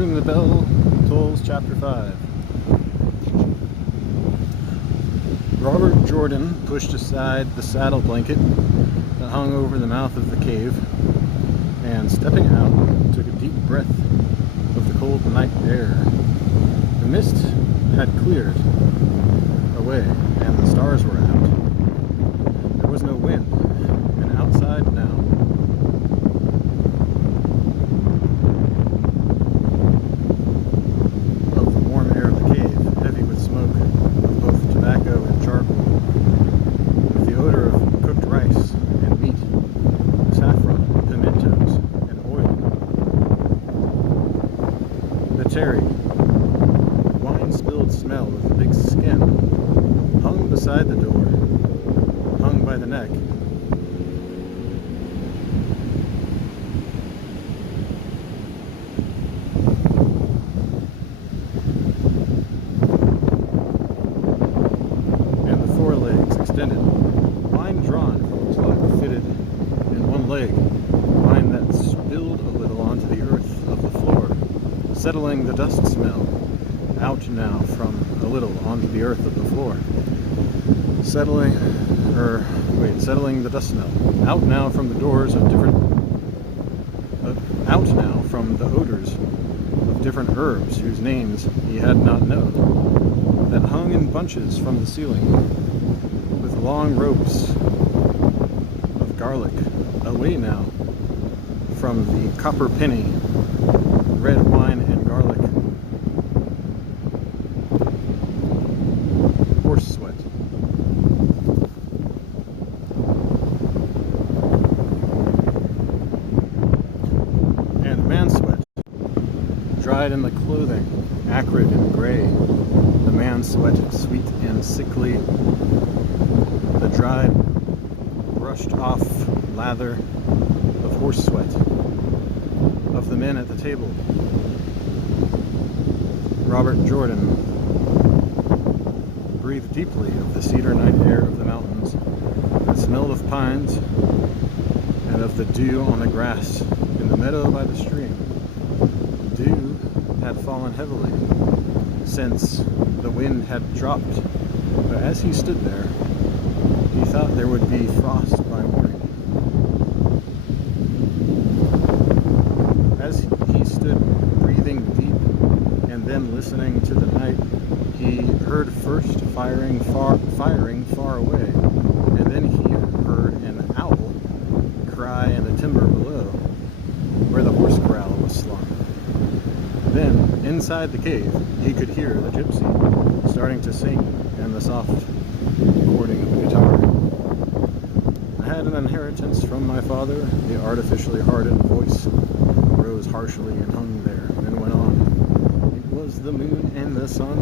Ring the Bell Tolls, Chapter 5. Robert Jordan pushed aside the saddle blanket that hung over the mouth of the cave, and stepping out, took a deep breath of the cold night air. The mist had cleared away, and the stars were out. There was no wind, and outside now, of the warm air of the cave, heavy with smoke of both tobacco and charcoal, with the odor of cooked rice and meat, saffron, pimentos, and oil. The terry, wine-spilled smell of the big skin, hung beside the door, hung by the neck. And the forelegs extended, wine drawn from a plug fitted in one leg, wine that spilled a little onto the earth of the floor, settling the dust smell out now from a little onto the earth of the floor. Settling the dust smell out now from the doors of different, out now from the odors of different herbs whose names he had not known, that hung in bunches from the ceiling, with long ropes of garlic, away now from the copper penny, red wine and garlic, horse sweat. And man sweat, dried in the clothing, acrid and gray, the man sweat, sweet and sickly, the dried, brushed off lather of horse sweat, of the men at the table. Robert Jordan breathed deeply of the cedar night air of the mountains that smelled of pines, and of the dew on the grass in the meadow by the stream. Dew had fallen heavily since the wind had dropped, but as he stood there, he thought there would be frost by morning. As he stood breathing deep and then listening to the night, he heard first firing far away, and then he heard an owl cry in the timber below, where the horse corral was slung. Then, inside the cave, he could hear the gypsy starting to sing and the soft chording of the guitar. I had an inheritance from my father. The artificially hardened voice rose harshly and hung there, and went on. It was the moon and the sun,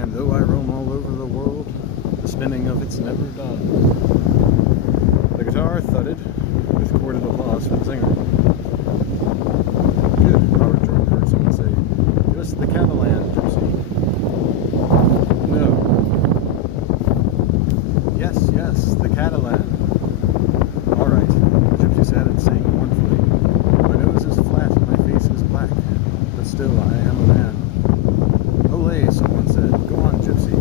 and though I roam all over the world, the spinning of it's never done. The guitar thudded with chorded applause for the singer. Good, Robert Jordan heard someone say. Just the Catalan, gypsy. No. Yes, the Catalan. All right, the gypsy said and sang mournfully. My nose is flat and my face is black, but still I am a man. Olé, someone said. Go on, gypsy.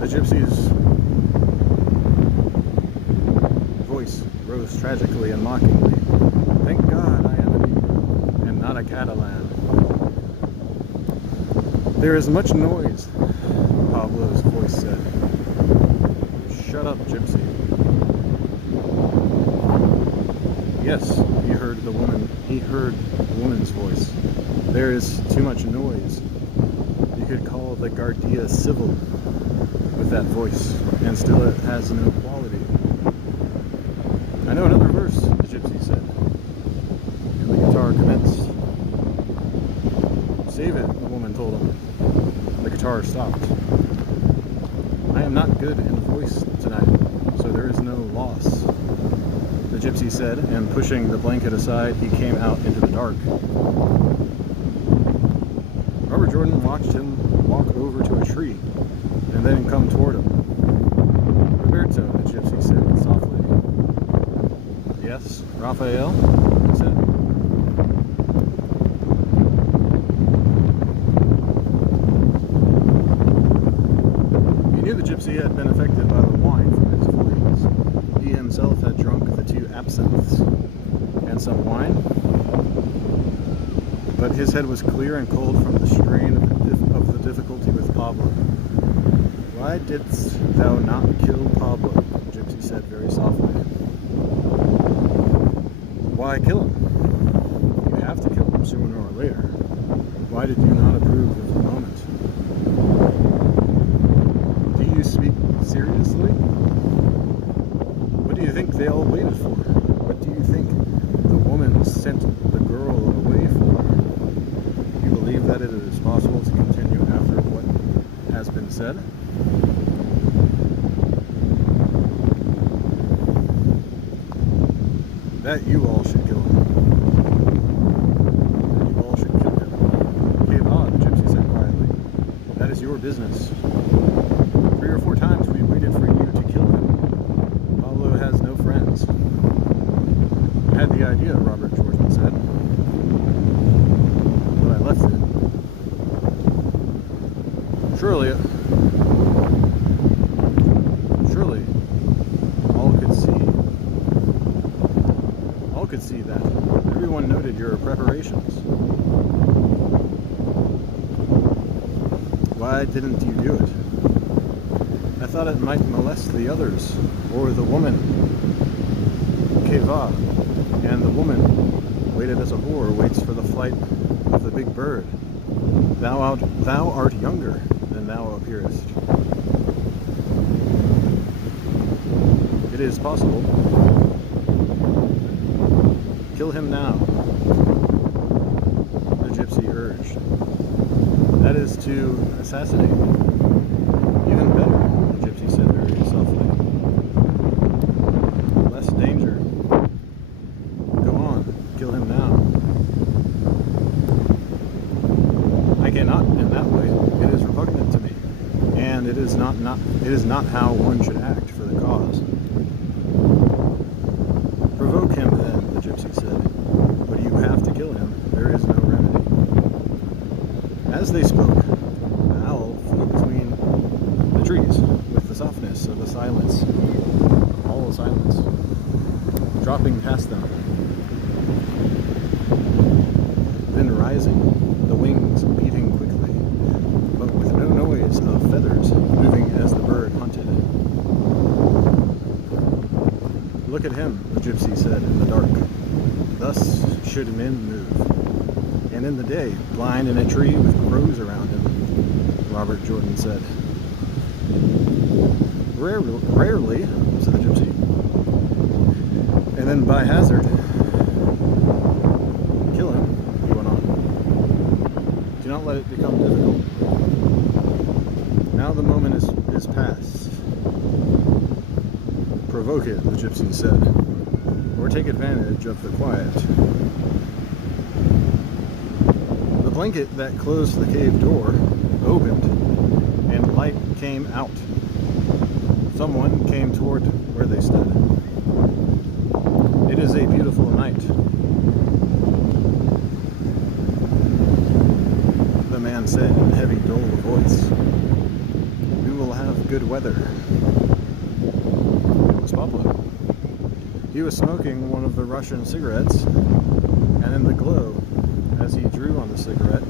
The gypsy's voice rose tragically and mockingly. Thank God I am a Negro, and not a Catalan. There is much noise, Pablo's voice said. Shut up, gypsy. Yes, he heard the woman's voice. There is too much noise. You could call the Guardia Civil with that voice, and still it has no quality. I know another verse, the gypsy said, and the guitar commenced. Save it, the woman told him. The guitar stopped. I am not good in voice tonight, so there is no loss, the gypsy said, and pushing the blanket aside, he came out into the dark. Robert Jordan watched him walk over to a tree, and then come toward him. Roberto, the gypsy said softly. Yes, Raphael, he said. Gypsy had been affected by the wine from his voyage. He himself had drunk the 2 absinthes and some wine, but his head was clear and cold from the strain of the difficulty with Pablo. "Why didst thou not kill Pablo?" Gypsy said very softly. "Why kill him? You have to kill him sooner or later. Why did you not approve of the moment? Do you speak seriously? What do you think they all waited for? What do you think the woman sent the girl away for? You believe that it is possible to continue after what has been said? That you all should kill him. That you all should kill him." "Que va," the Gypsy said quietly. "That is your business. 3 or 4 times we waited for you to kill him. Pablo has no friends." "I had the idea," Robert Jordan said, "but I left it. Surely all could see that. Everyone noted your preparations. Why didn't you do it? I thought it might molest the others, or the woman. Que va? And the woman waited as a whore waits for the flight of the big bird. Thou art younger than thou appearest. It is possible. Kill him now," the Gypsy urged. "That is to assassinate." "Even better," the Gypsy said very softly. "Less danger. Go on, kill him now." "I cannot in that way. It is repugnant to me, and it is not how one should act for the cause." "Provoke him then," the Gypsy said. "But you have to kill him. There is no remedy." As they spoke, the owl flew between the trees with the softness of a silence, a hollow silence, dropping past them, then rising, the wings beating quickly, but with no noise of feathers moving as the bird hunted. "Look at him," the Gypsy said in the dark. "Thus should men move. And in the day, blind in a tree with crows around him," Robert Jordan said. Rarely," said the Gypsy. "And then by hazard. Kill him," he went on. "Do not let it become difficult. Now the moment is past. Provoke it," the Gypsy said, "or take advantage of the quiet." The blanket that closed the cave door opened, and light came out. Someone came toward where they stood. "It is a beautiful night," the man said in a heavy, dull voice. "We will have good weather." It was Pablo. He was smoking one of the Russian cigarettes, and in the glow, as he drew on the cigarette,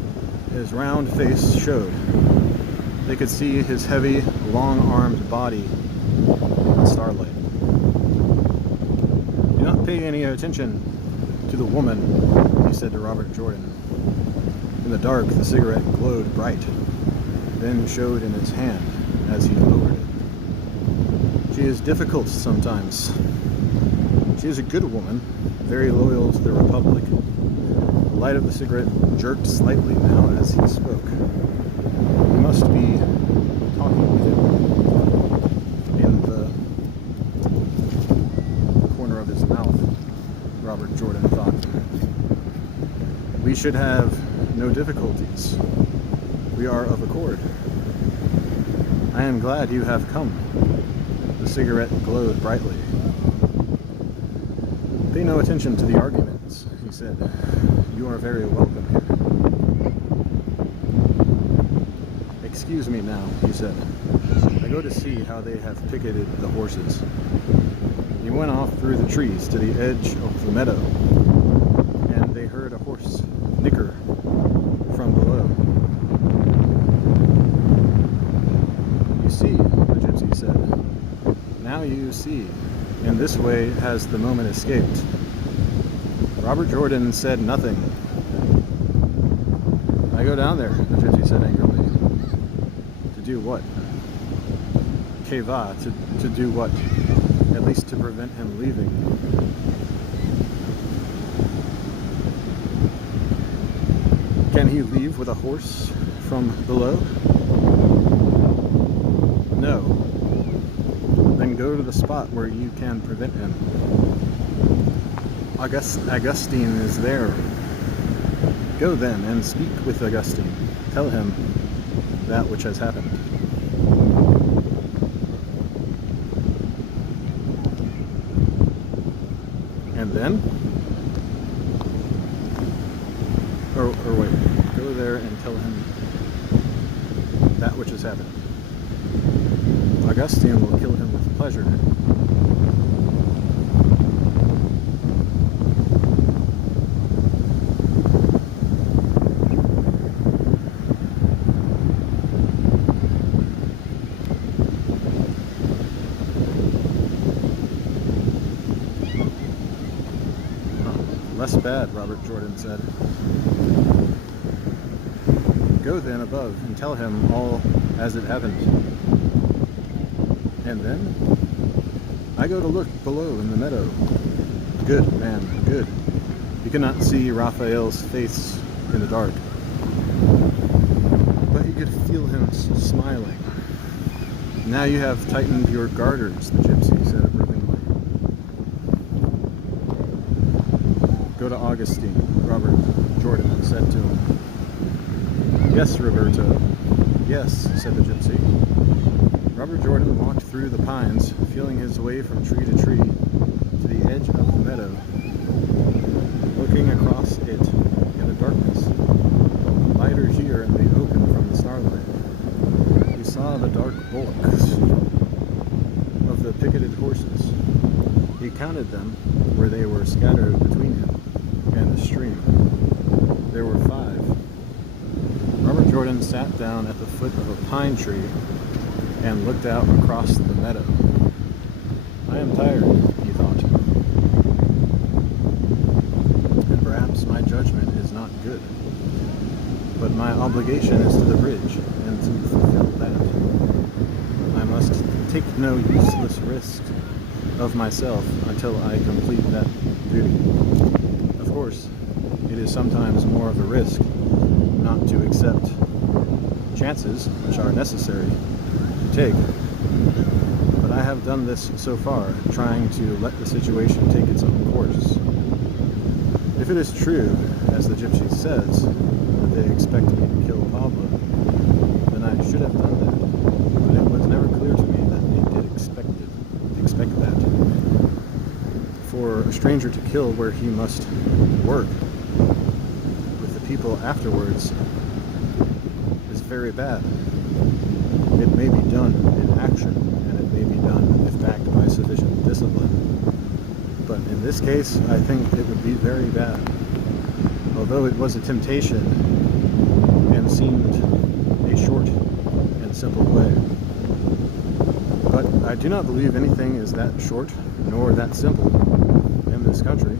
his round face showed. They could see his heavy, long-armed body in the starlight. "Do not pay any attention to the woman," he said to Robert Jordan. In the dark, the cigarette glowed bright, then showed in his hand as he lowered it. "She is difficult sometimes. She is a good woman, very loyal to the Republic." The light of the cigarette jerked slightly now as he spoke. He must be talking with him in the corner of his mouth, Robert Jordan thought. "We should have no difficulties. We are of accord. I am glad you have come." The cigarette glowed brightly. "Pay no attention to the arguments," he said. "You are very welcome here." "Excuse me now," he said. "I go to see how they have picketed the horses. He went off through the trees to the edge of the meadow, and they heard a horse nicker from below. You see, the gypsy said. Now you see. In this way has the moment escaped. Robert Jordan said nothing. I go down there, the gypsy said angrily. To do what? Que va, to do what? At least to prevent him leaving. Can he leave with a horse from below? No. Then go to the spot where you can prevent him. Augustine is there. Go then and speak with Augustine. Tell him that which has happened. And then? Or wait, go there and tell him that which has happened. Augustine will kill him with pleasure. Less bad, Robert Jordan said. Go then above and tell him all as it happened. And then I go to look below in the meadow. Good, man, good. You cannot see Raphael's face in the dark, but you could feel him smiling. Now you have tightened your garters, the gypsy said approvingly. Go to Augustine, Robert Jordan said to him. Yes, Roberto. Yes, said the gypsy. Robert Jordan walked through the pines, feeling his way from tree to tree to the edge of the meadow, looking across it in the darkness, lighter here in the open from the starlight. He saw the dark bulks of the picketed horses. He counted them where they were scattered between him and the stream. There were 5. Robert Jordan sat down at the foot of a pine tree and looked out across the meadow. I am tired, he thought. And perhaps my judgment is not good. But my obligation is to the bridge, and to fulfill that, I must take no useless risk of myself until I complete that duty. Of course, it is sometimes more of a risk not to accept chances which are necessary to take. But I have done this so far, trying to let the situation take its own course. If it is true, as the gypsy says, that they expect me to kill Pablo, then I should have done that. But it was never clear to me that they did expect that. For a stranger to kill where he must work with the people afterwards is very bad. It may be done in action, and it may be done if backed by sufficient discipline. But in this case, I think it would be very bad. Although it was a temptation and seemed a short and simple way. But I do not believe anything is that short nor that simple in this country.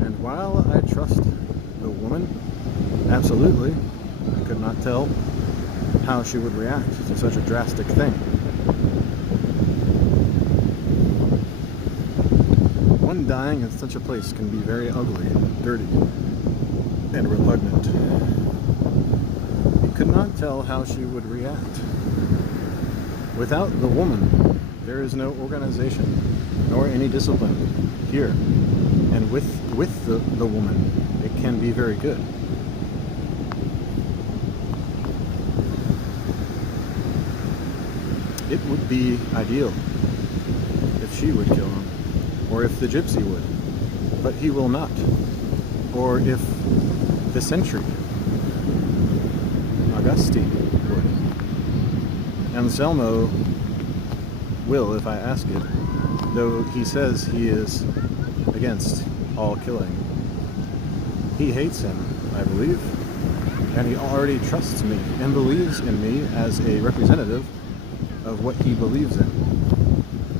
And while I trust the woman, absolutely, I could not tell how she would react to such a drastic thing. One dying in such a place can be very ugly, dirty, and repugnant. You could not tell how she would react. Without the woman, there is no organization, nor any discipline here. And with the woman, it can be very good. It would be ideal if she would kill him, or if the gypsy would, but he will not. Or if the sentry, Augustine, would. Anselmo will if I ask it, though he says he is against all killing. He hates him, I believe, and he already trusts me and believes in me as a representative of what he believes in.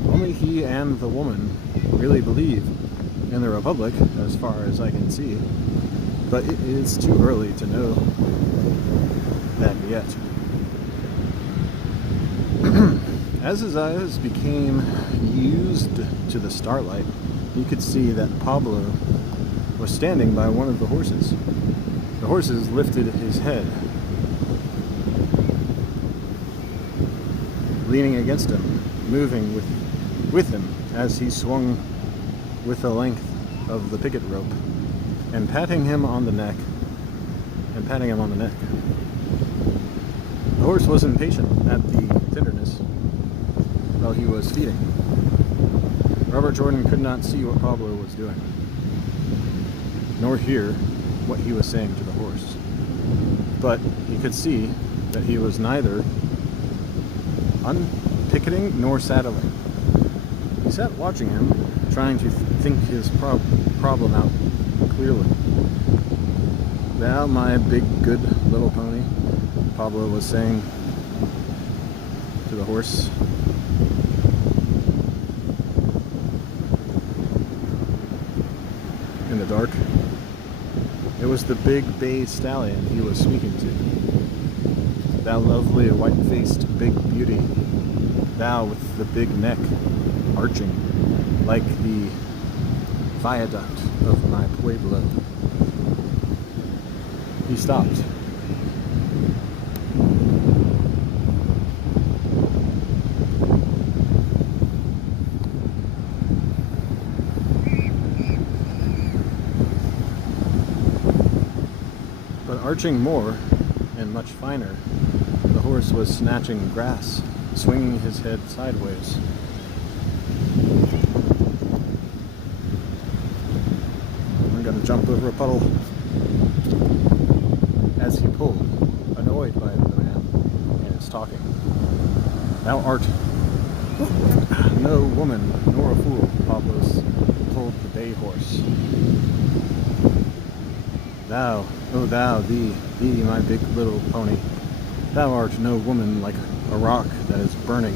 Only he and the woman really believe in the Republic, as far as I can see, but it is too early to know that yet. As his eyes became used to the starlight, he could see that Pablo was standing by one of the horses. The horses lifted his head, leaning against him, moving with him as he swung with the length of the picket rope, and patting him on the neck. The horse was impatient at the tenderness while he was feeding. Robert Jordan could not see what Pablo was doing, nor hear what he was saying to the horse. But he could see that he was neither unpicketing nor saddling. He sat watching him, trying to think his problem out clearly. "Thou, my big, good little pony," Pablo was saying to the horse. In the dark, it was the big bay stallion he was speaking to. "Thou lovely white-faced big beauty, thou with the big neck arching like the viaduct of my pueblo." He stopped. But arching more and much finer, the horse was snatching grass, swinging his head sideways. I'm gonna jump over a puddle as he pulled, annoyed by the man and his talking. "Thou art no woman nor a fool," Pablo told the bay horse. "Thou, oh thou, thee, my big little pony, thou art no woman like a rock that is burning.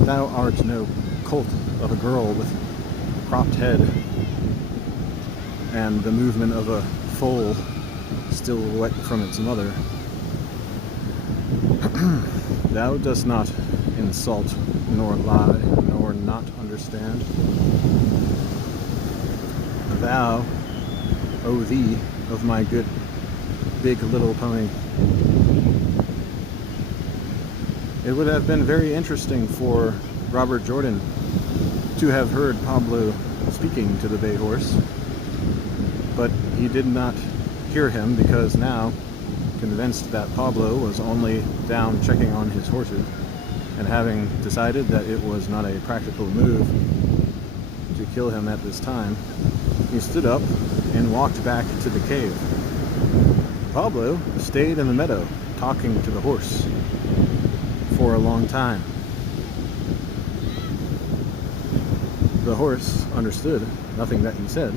Thou art no colt of a girl with cropped head and the movement of a foal still wet from its mother. Thou dost not insult, nor lie, nor not understand. Thou, O thee, of my good big little pony." It would have been very interesting for Robert Jordan to have heard Pablo speaking to the bay horse, but he did not hear him because now, convinced that Pablo was only down checking on his horses, and having decided that it was not a practical move to kill him at this time, he stood up and walked back to the cave. Pablo stayed in the meadow talking to the horse for a long time. The horse understood nothing that he said,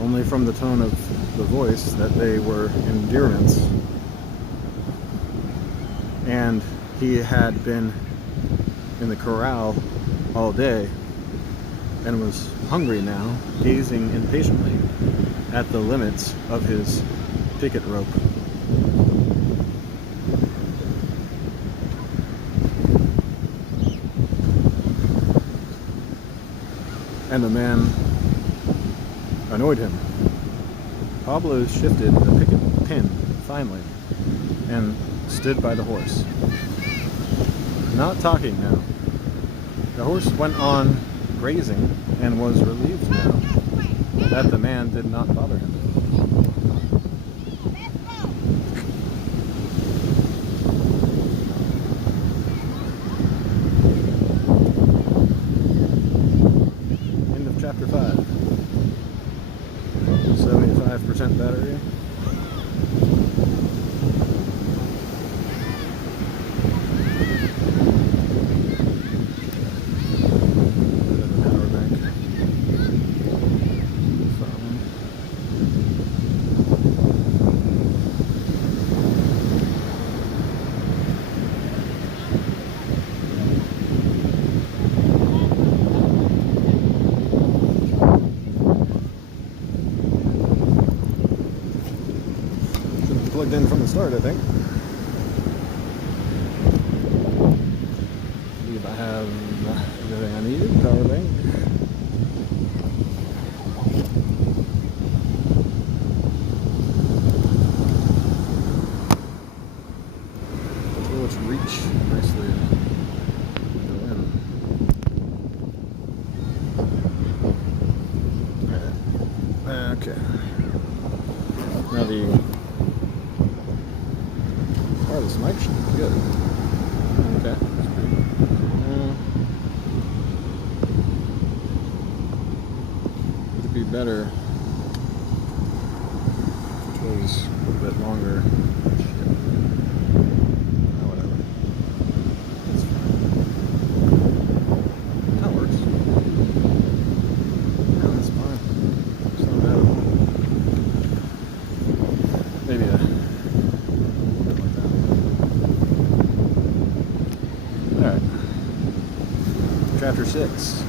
only from the tone of the voice that they were endearments. And he had been in the corral all day and was hungry now, gazing impatiently at the limits of his picket rope. And the man annoyed him. Pablo shifted the picket pin finally and stood by the horse. Not talking now. The horse went on grazing and was relieved now that the man did not bother him. End of chapter 5. 75% battery. plugged in from the start, I think. I believe I have everything I need. Power bank. Oh, it's reach nicely. Go in. Okay. Now the wireless mic should be good. Okay, that's pretty good. It'd be better if it was a bit longer. Shit. Oh, whatever. That's fine. That works. Yeah, that's fine. It's not bad at all. Maybe a bit like that. Alright. Chapter 6.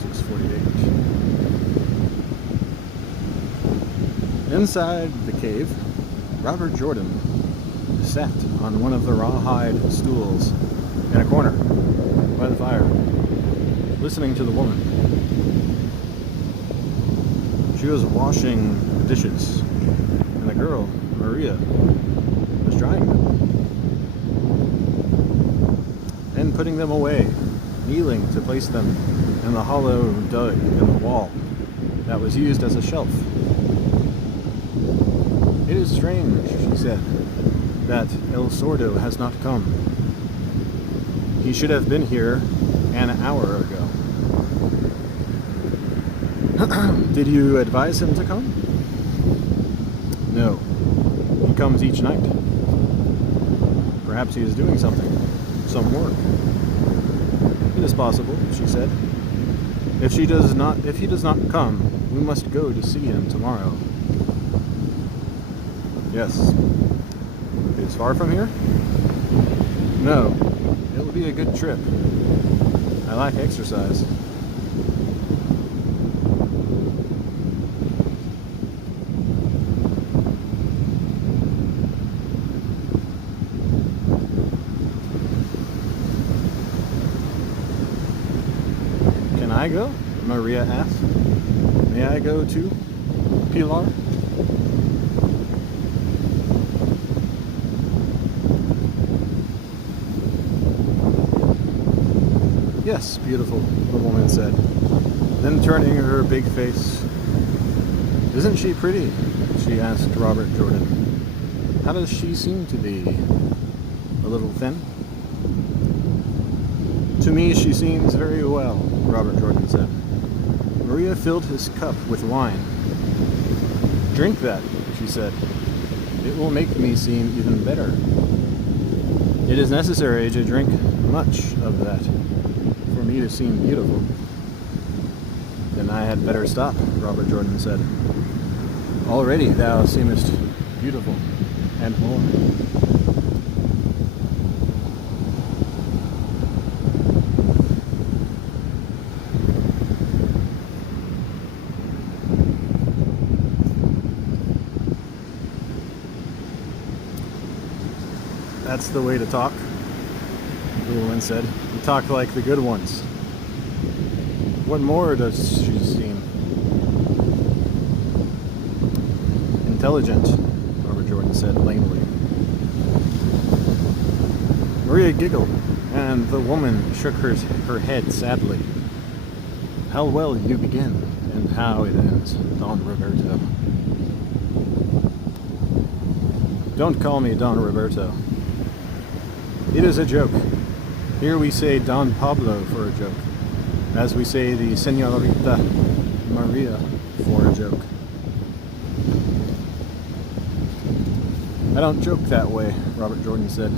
648. Inside the cave, Robert Jordan sat on one of the rawhide stools in a corner by the fire, listening to the woman. She was washing the dishes, and the girl, Maria, was drying them and putting them away, kneeling to place them in the hollow dug in the wall that was used as a shelf. It is strange, she said, that El Sordo has not come. He should have been here an hour ago. Did you advise him to come? No. He comes each night. Perhaps he is doing something. Some work. It is possible, she said. If he does not come, we must go to see him tomorrow. Yes. It is far from here? No. It will be a good trip. I like exercise. Can I go? Maria asked. May I go too, Pilar? Yes, beautiful, the woman said, then turning her big face. Isn't she pretty? She asked Robert Jordan. How does she seem to be? A little thin? To me, she seems very well, Robert Jordan said. Maria filled his cup with wine. Drink that, she said. It will make me seem even better. It is necessary to drink much of that for me to seem beautiful. Then I had better stop, Robert Jordan said. Already thou seemest beautiful, and more. That's the way to talk, the woman said. You talk like the good ones. What more does she seem? Intelligent, Robert Jordan said lamely. Maria giggled, and the woman shook her head sadly. How well you begin, and how it ends, Don Roberto. Don't call me Don Roberto. It is a joke. Here we say Don Pablo for a joke, as we say the Señorita Maria for a joke. I don't joke that way, Robert Jordan said.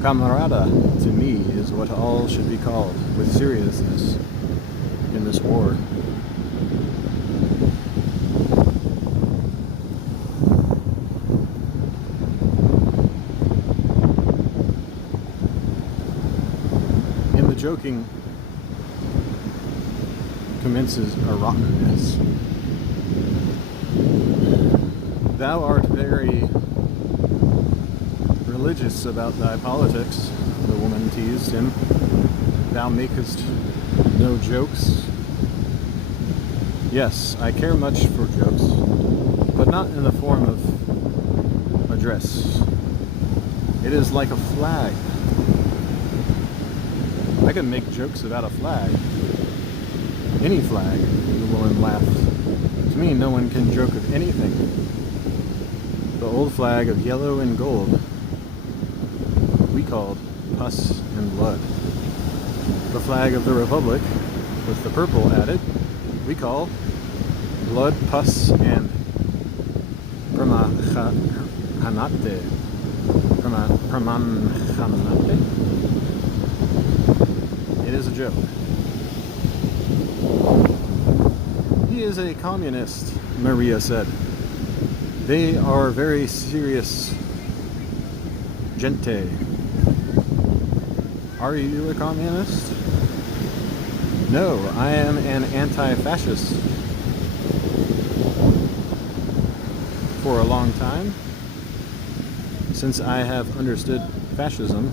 Camarada, to me, is what all should be called, with seriousness, in this war. In the joking commences a rottenness. Thou art very religious about thy politics, the woman teased him. Thou makest no jokes. Yes, I care much for jokes, but not in the form of a dress. It is like a flag. I can make jokes about a flag. Any flag, the woman laughed. To me, no one can joke of anything. The old flag of yellow and gold we called pus and blood. The flag of the Republic, with the purple added, we call blood, pus, and pramanhanate. Pramanhanate? It is a joke. He is a communist, Maria said. They are very serious gente. Are you a communist? No, I am an anti-fascist. For a long time, since I have understood fascism.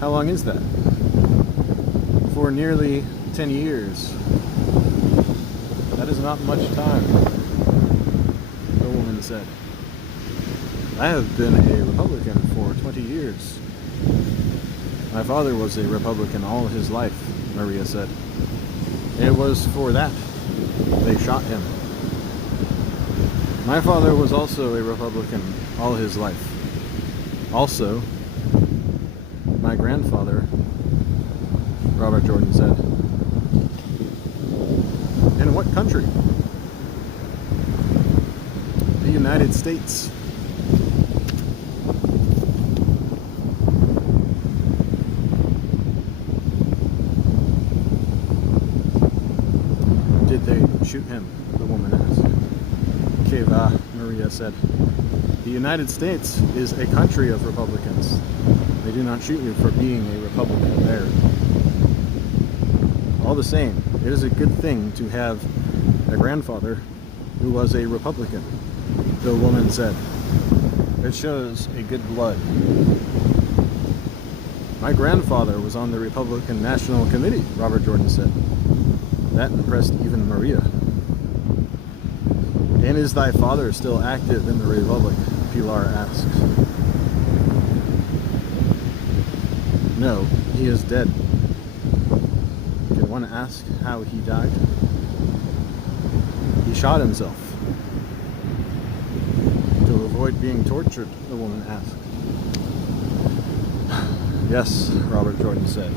How long is that? For nearly 10 years. That is not much time, the woman said. I have been a Republican for 20 years. My father was a Republican all his life, Maria said. It was for that they shot him. My father was also a Republican all his life. Also, my grandfather, Robert Jordan said. In what country? The United States. Did they shoot him? The woman asked. Keva, Maria said. The United States is a country of Republicans. They do not shoot you for being a Republican there. All the same, it is a good thing to have a grandfather who was a Republican, the woman said. It shows a good blood. My grandfather was on the Republican National Committee, Robert Jordan said. That impressed even Maria. And is thy father still active in the Republic? Pilar asked. No, he is dead. Can one ask how he died? He shot himself. To avoid being tortured, the woman asked. Yes, Robert Jordan said.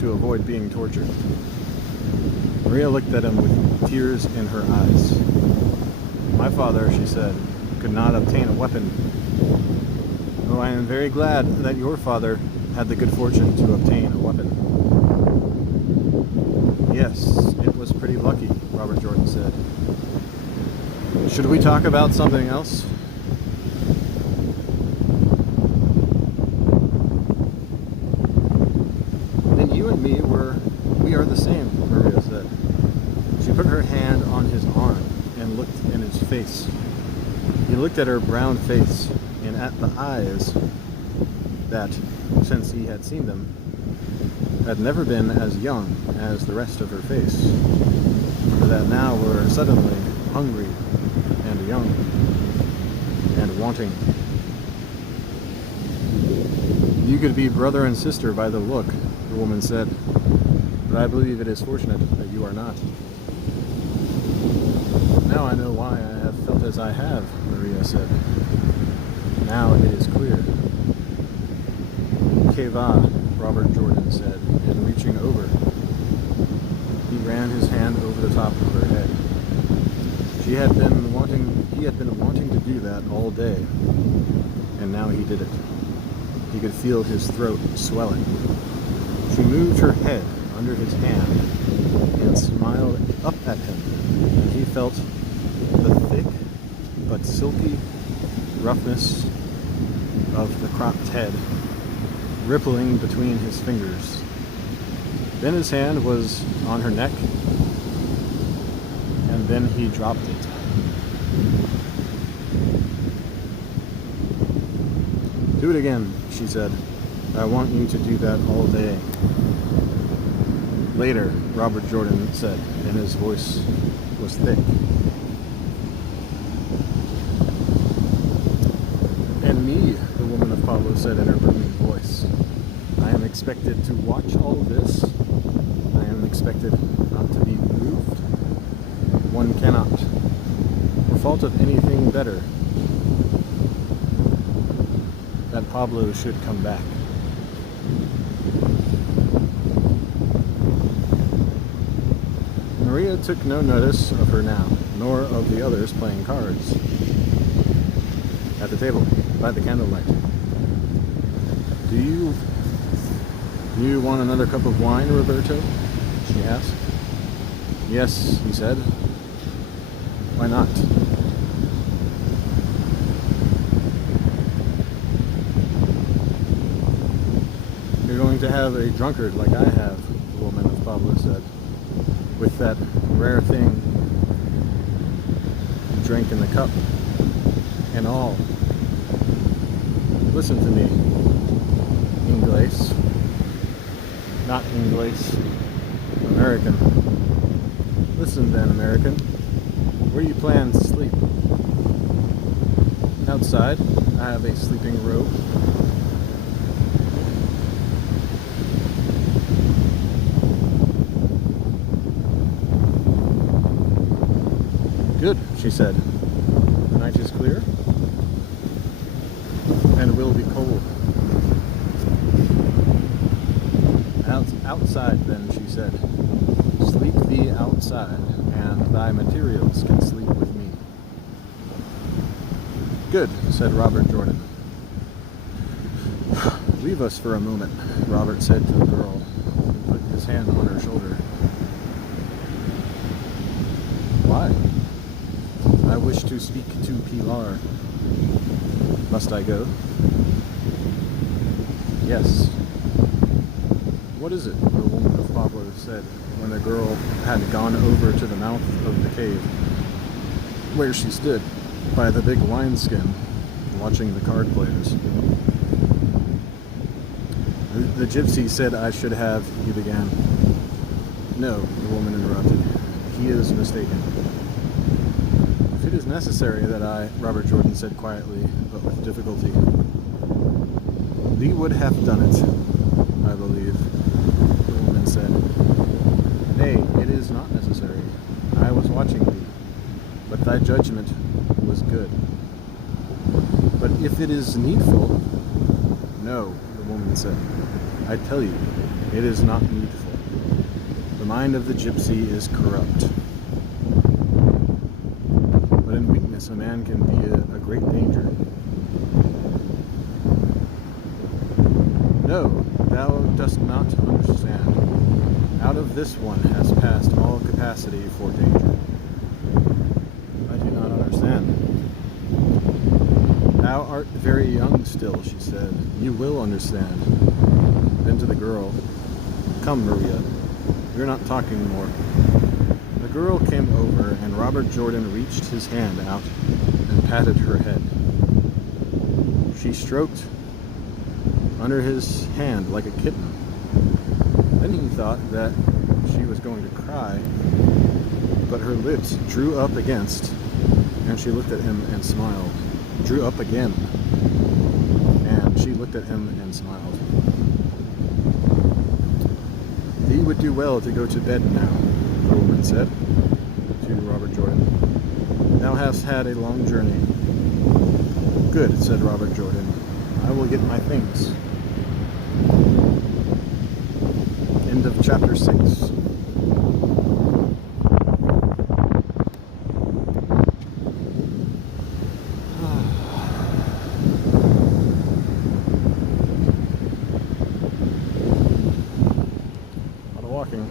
To avoid being tortured. Maria looked at him with tears in her eyes. My father, she said, could not obtain a weapon. Oh, I am very glad that your father had the good fortune to obtain a weapon. Yes, it was pretty lucky, Robert Jordan said. Should we talk about something else? Then you and me we are the same, Maria said. She put her hand on his arm and looked in his face. He looked at her brown face and at the eyes that, since he had seen them, had never been as young as the rest of her face, but that now were suddenly hungry and young and wanting. You could be brother and sister by the look, the woman said, but I believe it is fortunate that you are not. Now I know why I have felt as I have, Maria said. Now it is clear. Keva, Robert Jordan said, and reaching over, he ran his hand over the top of her head. He had been wanting to do that all day, and now he did it. He could feel his throat swelling. She moved her head under his hand and smiled up at him. He felt the thick but silky roughness of the cropped head rippling between his fingers. Then his hand was on her neck, and then he dropped it. Do it again, she said. I want you to do that all day. Later, Robert Jordan said, and his voice was thick. And me, the woman of Pablo said in her booming voice. I am expected to watch all this. I am expected not to be moved. One cannot, for fault of anything better, that Pablo should come back. Maria took no notice of her now, nor of the others playing cards at the table by the candlelight. Do you want another cup of wine, Roberto? She asked. Yes, he said. Why not? You're going to have a drunkard like I have, the woman of Pablo said, with that rare thing you drank in the cup and all. Listen to me, Inglés. Not Inglés, American. Listen then, American. Where do you plan to sleep? Outside. I have a sleeping robe. Good, she said. The night is clear and will be cold. Outside, then, she said. Sleep thee outside, and thy materials can sleep with me. Good, said Robert Jordan. Leave us for a moment, Robert said to the girl, and put his hand on her shoulder. Why? I wish to speak to Pilar. Must I go? Yes. What is it? The woman of Pablo said when the girl had gone over to the mouth of the cave, where she stood by the big wineskin, watching the card players. The gypsy said I should have, he began. No, the woman interrupted. He is mistaken. If it is necessary that I, Robert Jordan said quietly, but with difficulty, thee would have done it, I believe, the woman said. Nay, it is not necessary. I was watching thee, but thy judgment was good. But if it is needful, no, the woman said. I tell you, it is not needful. The mind of the gypsy is corrupt. But in weakness a man can be a great danger. No, thou dost not understand. Out of this one has passed all capacity for danger. I do not understand. Thou art very young still, she said. You will understand. Then to the girl, come, Maria. You're not talking more. The girl came over, and Robert Jordan reached his hand out and patted her head. She stroked under his hand like a kitten. Then he thought that she was going to cry, but her lips drew up against, and she looked at him and smiled. Drew up again, and she looked at him and smiled. Thee would do well to go to bed now, the woman said to Robert Jordan. Thou hast had a long journey. Good, said Robert Jordan. I will get my things. End of chapter 6. Walking.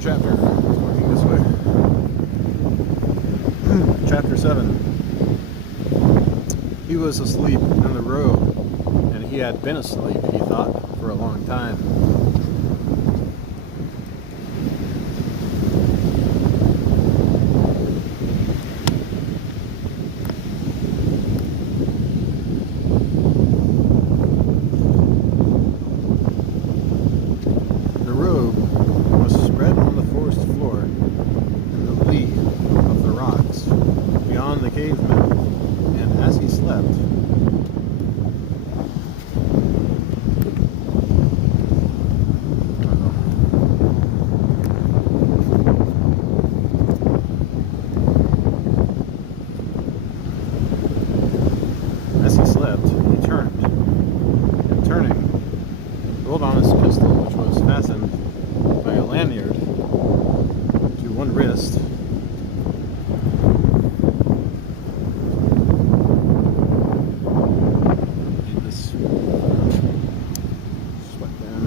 another chapter. Walking this way. Chapter 7. He was asleep in the robe, and he had been asleep, he thought, for a long time. The robe was spread on the forest floor in the lee of the rocks beyond the cave mouth, and as he slept, he turned, and turning, rolled on his pistol, which was fastened by a lanyard to one wrist. Need this sweat down.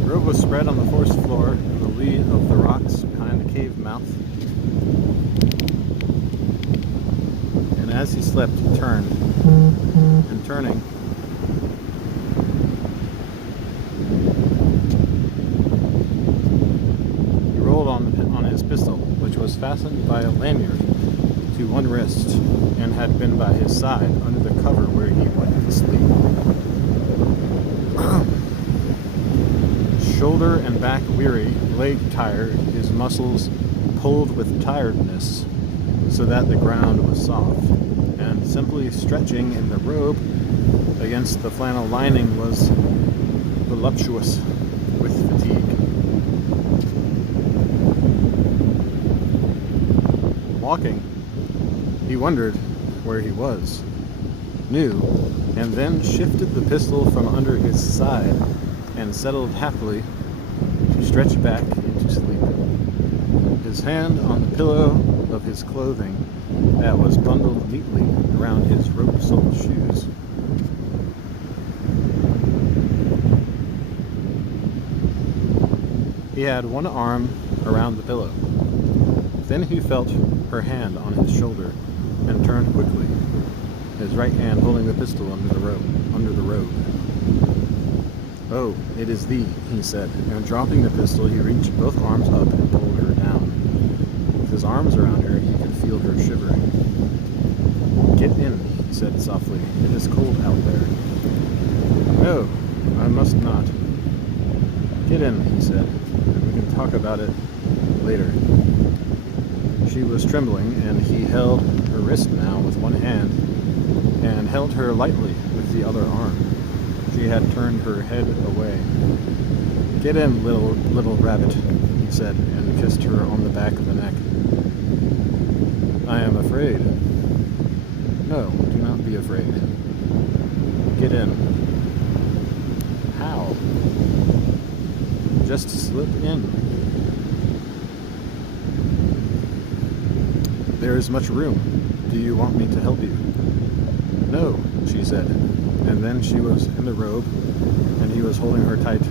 The robe was spread on the forest floor in the lee of the rocks behind the cave mouth. And as he slept, he turned, and turning, he rolled on his pistol, which was fastened by a lanyard to one wrist and had been by his side under the cover where he went to sleep. Shoulder and back weary, leg tired, his muscles pulled with tiredness, so that the ground was soft, and simply stretching in the robe against the flannel lining was voluptuous with fatigue. Walking, he wondered where he was, knew, and then shifted the pistol from under his side and settled happily to stretch back into sleep, his hand on the pillow of his clothing that was bundled neatly around his rope-soled shoes. He had one arm around the pillow. Then he felt her hand on his shoulder and turned quickly, his right hand holding the pistol under the robe. "Oh, it is thee," he said, and dropping the pistol, he reached both arms up and pulled her down. With his arms around her, he could feel her shivering. "Get in," he said softly. "It is cold out there." "No, I must not." "Get in," he said, "and we can talk about it later." She was trembling, and he held her wrist now with one hand, and held her lightly with the other arm. She had turned her head away. "Get in, little rabbit," he said, and kissed her on the back of the neck. "I am afraid." "No, do not be afraid. Get in." "How?" "Just slip in. There is much room. Do you want me to help you?" "No," she said. And then she was in the robe, and he was holding her tight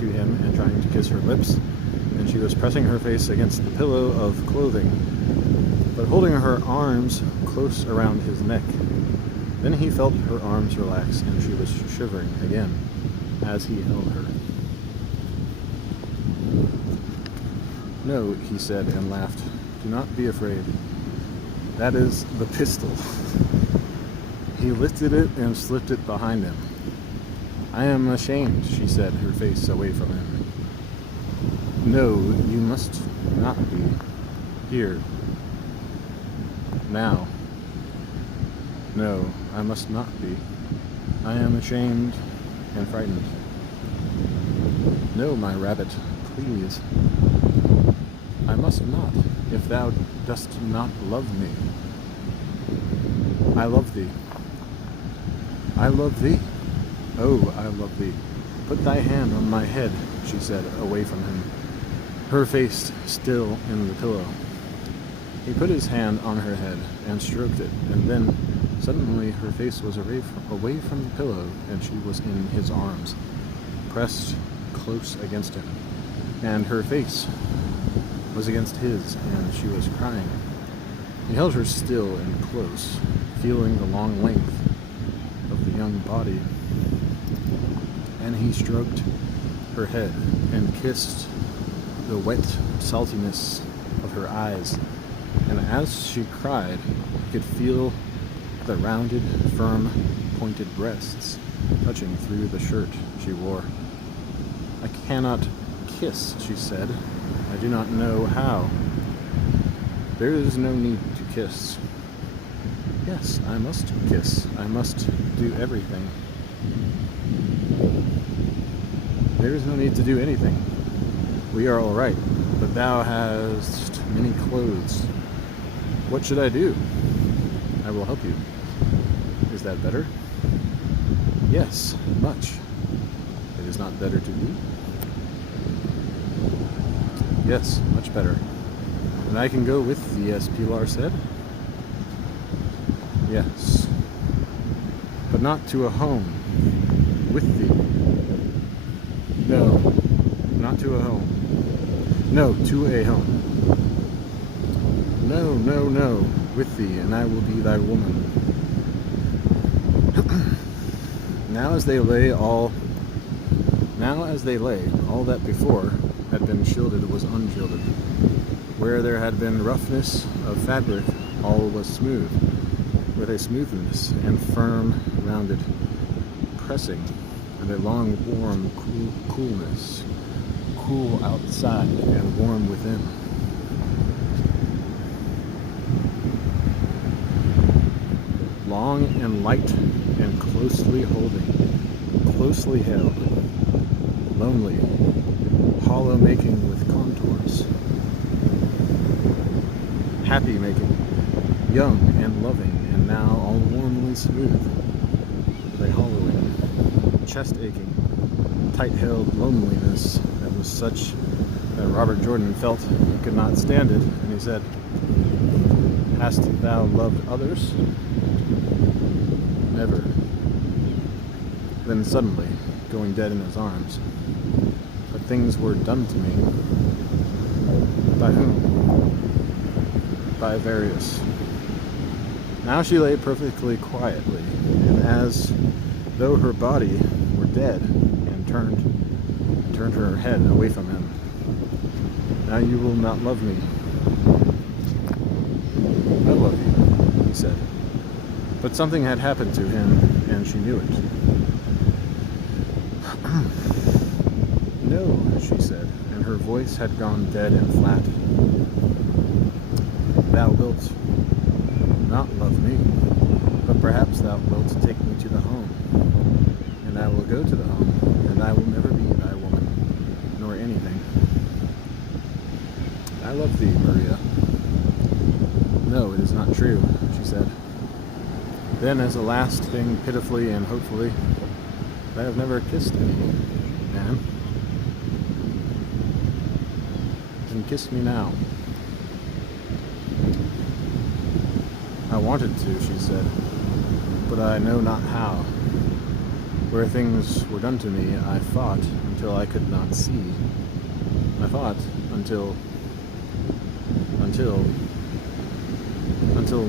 to him and trying to kiss her lips, and she was pressing her face against the pillow of clothing, but holding her arms close around his neck. Then he felt her arms relax, and she was shivering again. as he held her. "No," he said and laughed. "Do not be afraid. That is the pistol." He lifted it and slipped it behind him. "I am ashamed," she said, her face away from him. "No, you must not be. Here. Now. No, I must not be. I am ashamed and frightened. No, my rabbit, please. I must not, if thou dost not love me. I love thee. I love thee. Oh, I love thee. Put thy hand on my head," she said, away from him, her face still in the pillow. He put his hand on her head and stroked it, and then suddenly her face was away from the pillow, and she was in his arms, pressed close against him, and her face was against his, and she was crying. He held her still and close, feeling the long length of the young body, and he stroked her head and kissed the wet saltiness of her eyes, and as she cried, he could feel the rounded, firm, pointed breasts touching through the shirt she wore. "I cannot kiss," she said. "I do not know how." "There is no need to kiss." "Yes, I must kiss. I must do everything." "There is no need to do anything. We are all right, but thou hast many clothes. What should I do?" "I will help you." "Is that better?" "Yes, much." "It is not better to eat?" "Yes, much better." "And I can go with thee, as Pilar said?" "Yes. But not to a home. With thee." "No, not to a home. No, to a home." "No, no, no. With thee, and I will be thy woman." Now as they lay, all that before had been shielded was unshielded. Where there had been roughness of fabric, all was smooth, with a smoothness and firm, rounded pressing, and a long, warm coolness, cool outside and warm within. Long and light and closely held, lonely, hollow making with contours, happy making, young and loving, and now all warmly smooth, with a hollowing, chest aching, tight-held loneliness that was such that Robert Jordan felt he could not stand it, and he said, "Hast thou loved others?" "Never." Then suddenly, going dead in his arms, "But things were done to me." "By whom?" "By various." Now she lay perfectly quietly, and as though her body were dead, and turned her head away from him. "Now you will not love me." "I love you," he said. But something had happened to him, and she knew it. "No," she said, and her voice had gone dead and flat. "Thou wilt not love me, but perhaps thou wilt take me to the home, and I will go to the home, and I will never be thy woman, nor anything." "I love thee, Maria." "No, it is not true," she said. Then, as a last thing, pitifully and hopefully, "I have never kissed any man." "Then kiss me now." "I wanted to," she said, "but I know not how. Where things were done to me, I fought until I could not see. I fought until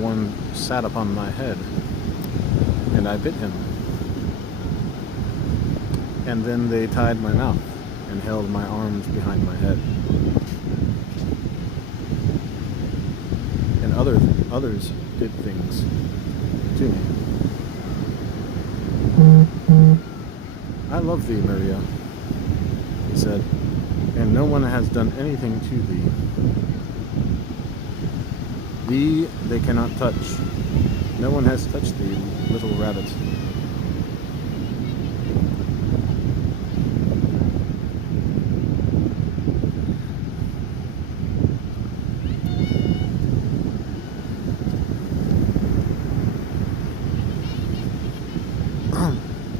one sat upon my head, and I bit him. And then they tied my mouth and held my arms behind my head. And others did things to me. I love thee, Maria, he said, and no one has done anything to thee. Thee they cannot touch. No one has touched thee, little rabbit.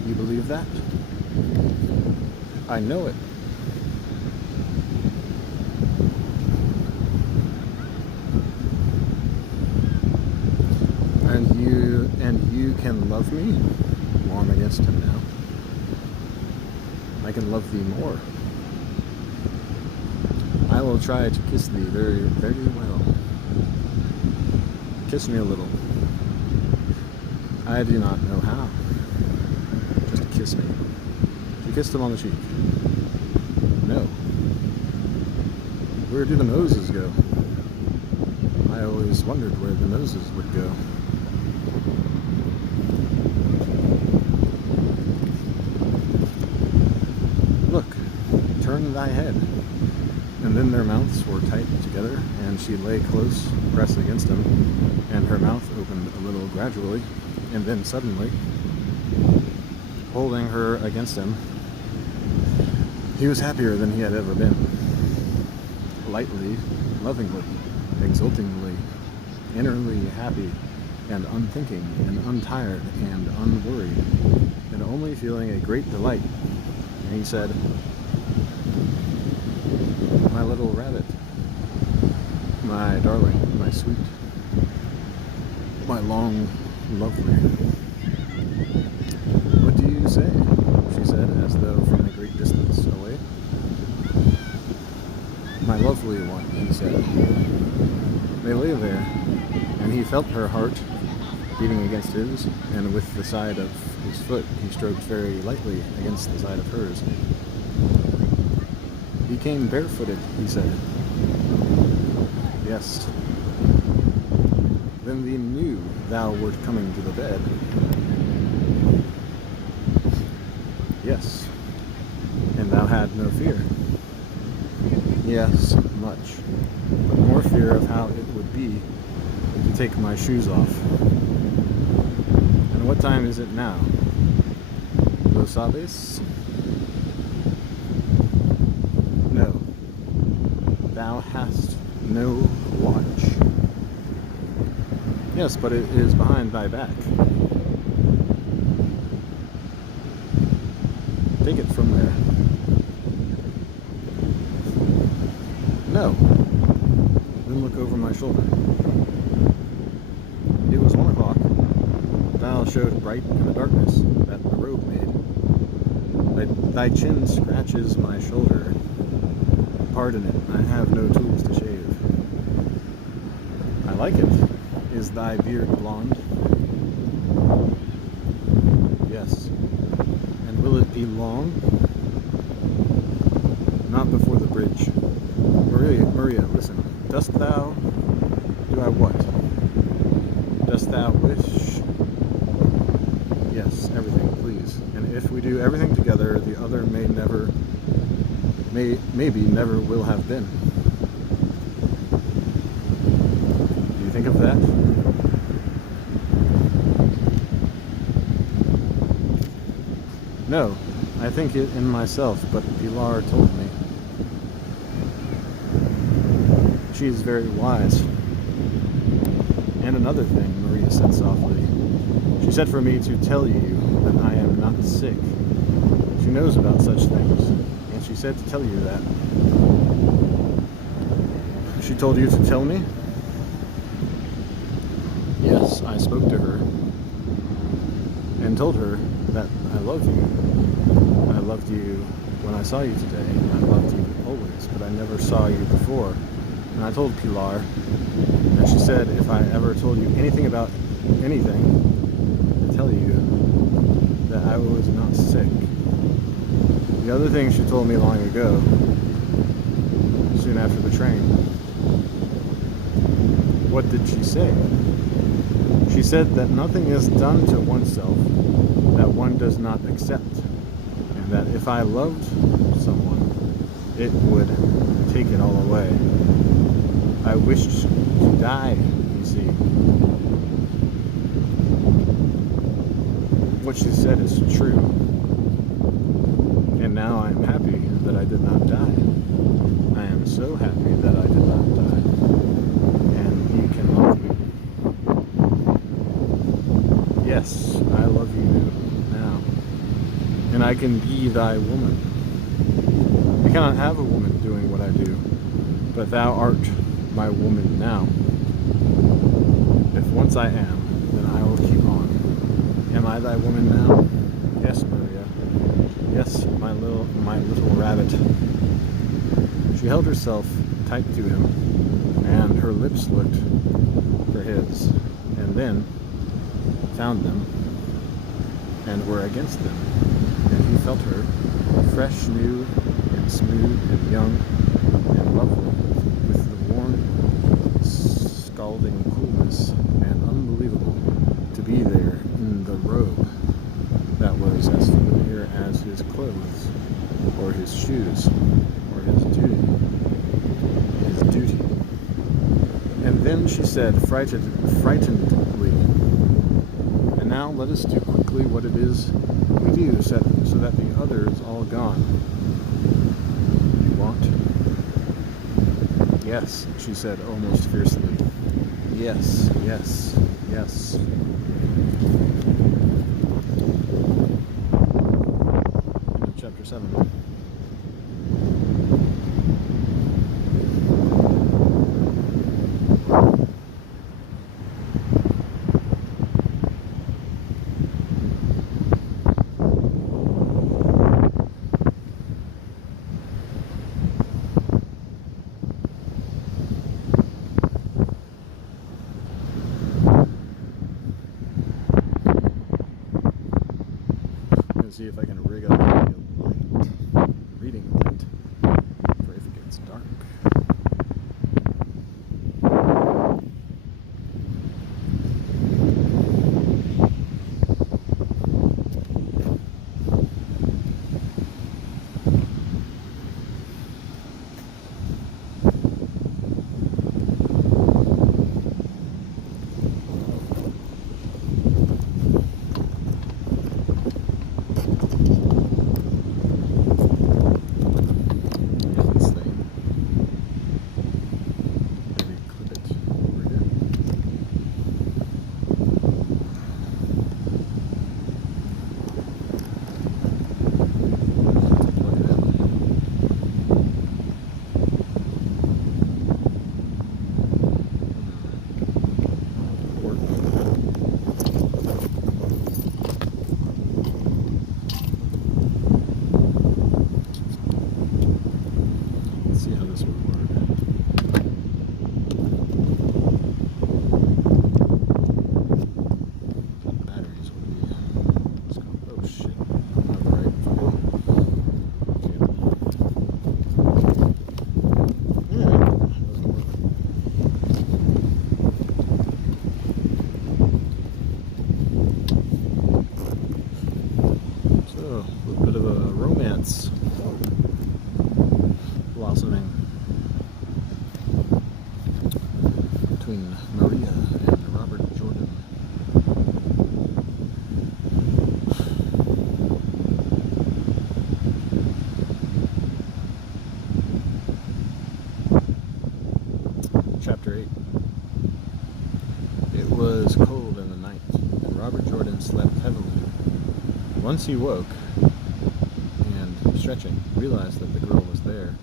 You believe that? I know it. And you can love me? Well, I'm against him now. I can love thee more. I will try to kiss thee very, very well. Kiss me a little. I do not know how. Just kiss me. She kissed him on the cheek. No. Where do the noses go? I always wondered where the noses would go. Look, turn thy head. And then their mouths were tight together, and she lay close, pressed against him, and her mouth opened a little gradually, and then suddenly, holding her against him, he was happier than he had ever been. Lightly, lovingly, exultingly, innerly happy, and unthinking, and untired, and unworried, and only feeling a great delight. And he said, my little rabbit, my darling, my sweet, my long, lovely. What do you say? She said, as though from a great distance away. My lovely one, he said. They lay there, and he felt her heart beating against his, and with the side of his foot he stroked very lightly against the side of hers. He came barefooted, he said. Yes. Then thee knew thou wert coming to the bed. Yes. And thou had no fear. Yes, much. But more fear of how it would be to take my shoes off. And what time is it now? Lo sabes? No. Thou hast no watch. Yes, but it is behind thy back. Take it from there. No. Then look over my shoulder. It was 1 o'clock. Thou showed bright in the darkness that the robe made. Thy chin scratches my shoulder. Pardon it, I have no tools to shave. I like it. Is thy beard blonde? Yes. And will it be long? Not before the bridge. Maria, listen. Dost thou... Do I what? Dost thou wish... Yes, everything, please. And if we do everything together, the other maybe never will have been. Do you think of that? No, I think it in myself, but Pilar told me. She is very wise. And another thing, Maria said softly. She said for me to tell you that I am not sick. She knows about such things, and she said to tell you that. She told you to tell me? Yes, I spoke to her and told her that I love you. I loved you when I saw you today, and I loved you always, but I never saw you before. And I told Pilar, and she said if I ever told you anything about anything, to tell you that I was not sick. The other thing she told me long ago, soon after the train, what did she say? She said that nothing is done to oneself that one does not accept, and that if I loved someone, it would take it all away. I wished to die, you see. What she said is true, and now I am happy that I did not die. I am so happy that I did not die, and you can love me. Yes, I love you now, and I can be thy woman. I cannot have a woman doing what I do, but thou art my woman now. If once I am, then I will keep on. Am I thy woman now? Yes, Maria. Yes, my little rabbit. She held herself tight to him, and her lips looked for his, and then found them, and were against them, and he felt her, fresh, new, and smooth, and young, and lovely, with the warm, scalding coolness, and unbelievable to be there in the robe that was as familiar as his clothes, or his shoes, or his duty. And then she said, frightenedly, and now let us do quickly what it is we do, so that the other is all gone. You want? Yes, she said almost fiercely. Yes, yes, yes. End of chapter 7. See if I can rig up a light, reading light, for if it gets dark. Blossoming between Maria and Robert Jordan. Chapter 8. It was cold in the night, and Robert Jordan slept heavily. Once he woke, and stretching, realized that the girl was there,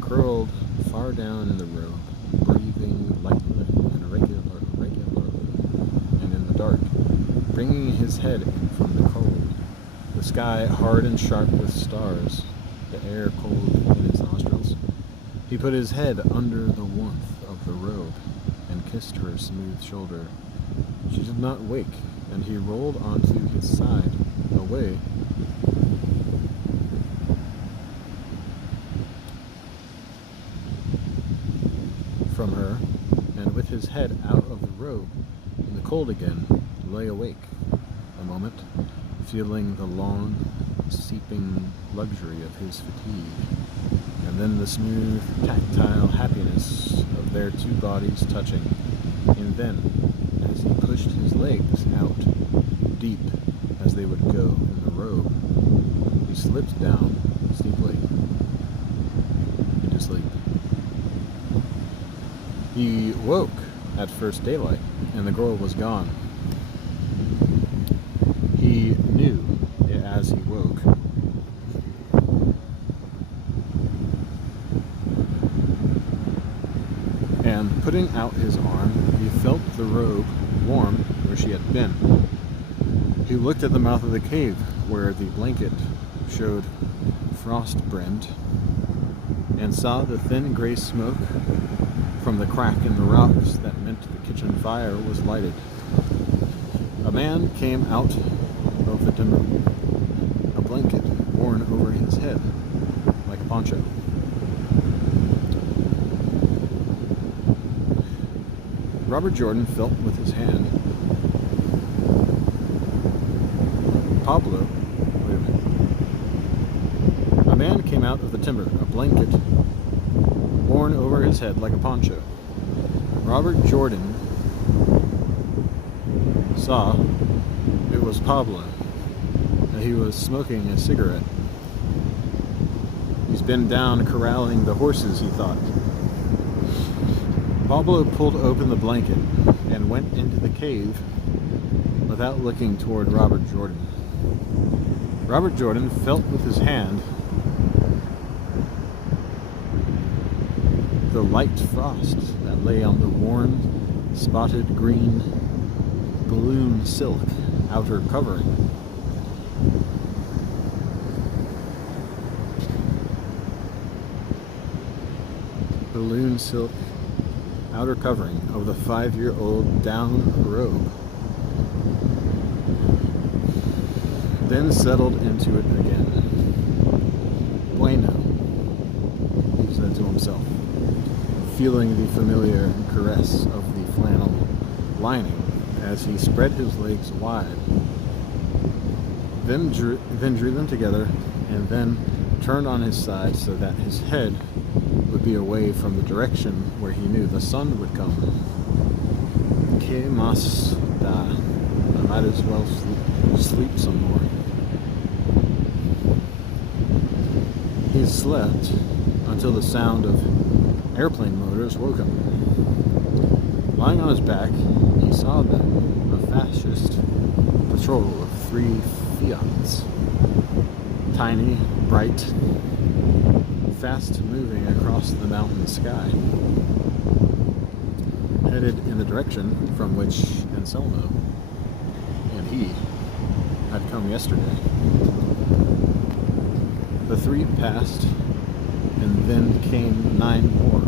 curled far down in the robe, breathing lightly and regularly, and in the dark, bringing his head in from the cold, the sky hard and sharp with stars, the air cold in his nostrils. He put his head under the warmth of the robe, and kissed her smooth shoulder. She did not wake, and he rolled onto his side, away from her, and with his head out of the robe, in the cold again, lay awake a moment, feeling the long, seeping luxury of his fatigue, and then the smooth, tactile happiness of their two bodies touching, and then, as he pushed his legs out, deep as they would go in the robe, he slipped down steeply into sleep. He woke at first daylight, and the girl was gone. He knew it as he woke. And putting out his arm, he felt the robe warm where she had been. He looked at the mouth of the cave, where the blanket showed frost-brimmed, and saw the thin gray smoke from the crack in the rocks that meant the kitchen fire was lighted. A man came out of the timber, a blanket worn over his head like a poncho. Robert Jordan felt with his hand. Pablo, wait a minute. A man came out of the timber, a blanket worn over his head like a poncho. Robert Jordan saw it was Pablo, and he was smoking a cigarette. He's been down corralling the horses, he thought. Pablo pulled open the blanket and went into the cave without looking toward Robert Jordan. Robert Jordan felt with his hand the light frost that lay on the worn, spotted green balloon silk outer covering. Balloon silk outer covering of the 5-year-old down robe, then settled into it again. Bueno, he said to himself, feeling the familiar caress of the flannel lining as he spread his legs wide, then drew them together, and then turned on his side so that his head would be away from the direction where he knew the sun would come. Que mas da? I might as well sleep some more. He slept until the sound of airplane motors woke him. Lying on his back, he saw them, a fascist patrol of 3 Fiats. Tiny, bright, fast moving across the mountain sky, headed in the direction from which Anselmo and he had come yesterday. The 3 passed, and then came 9 more,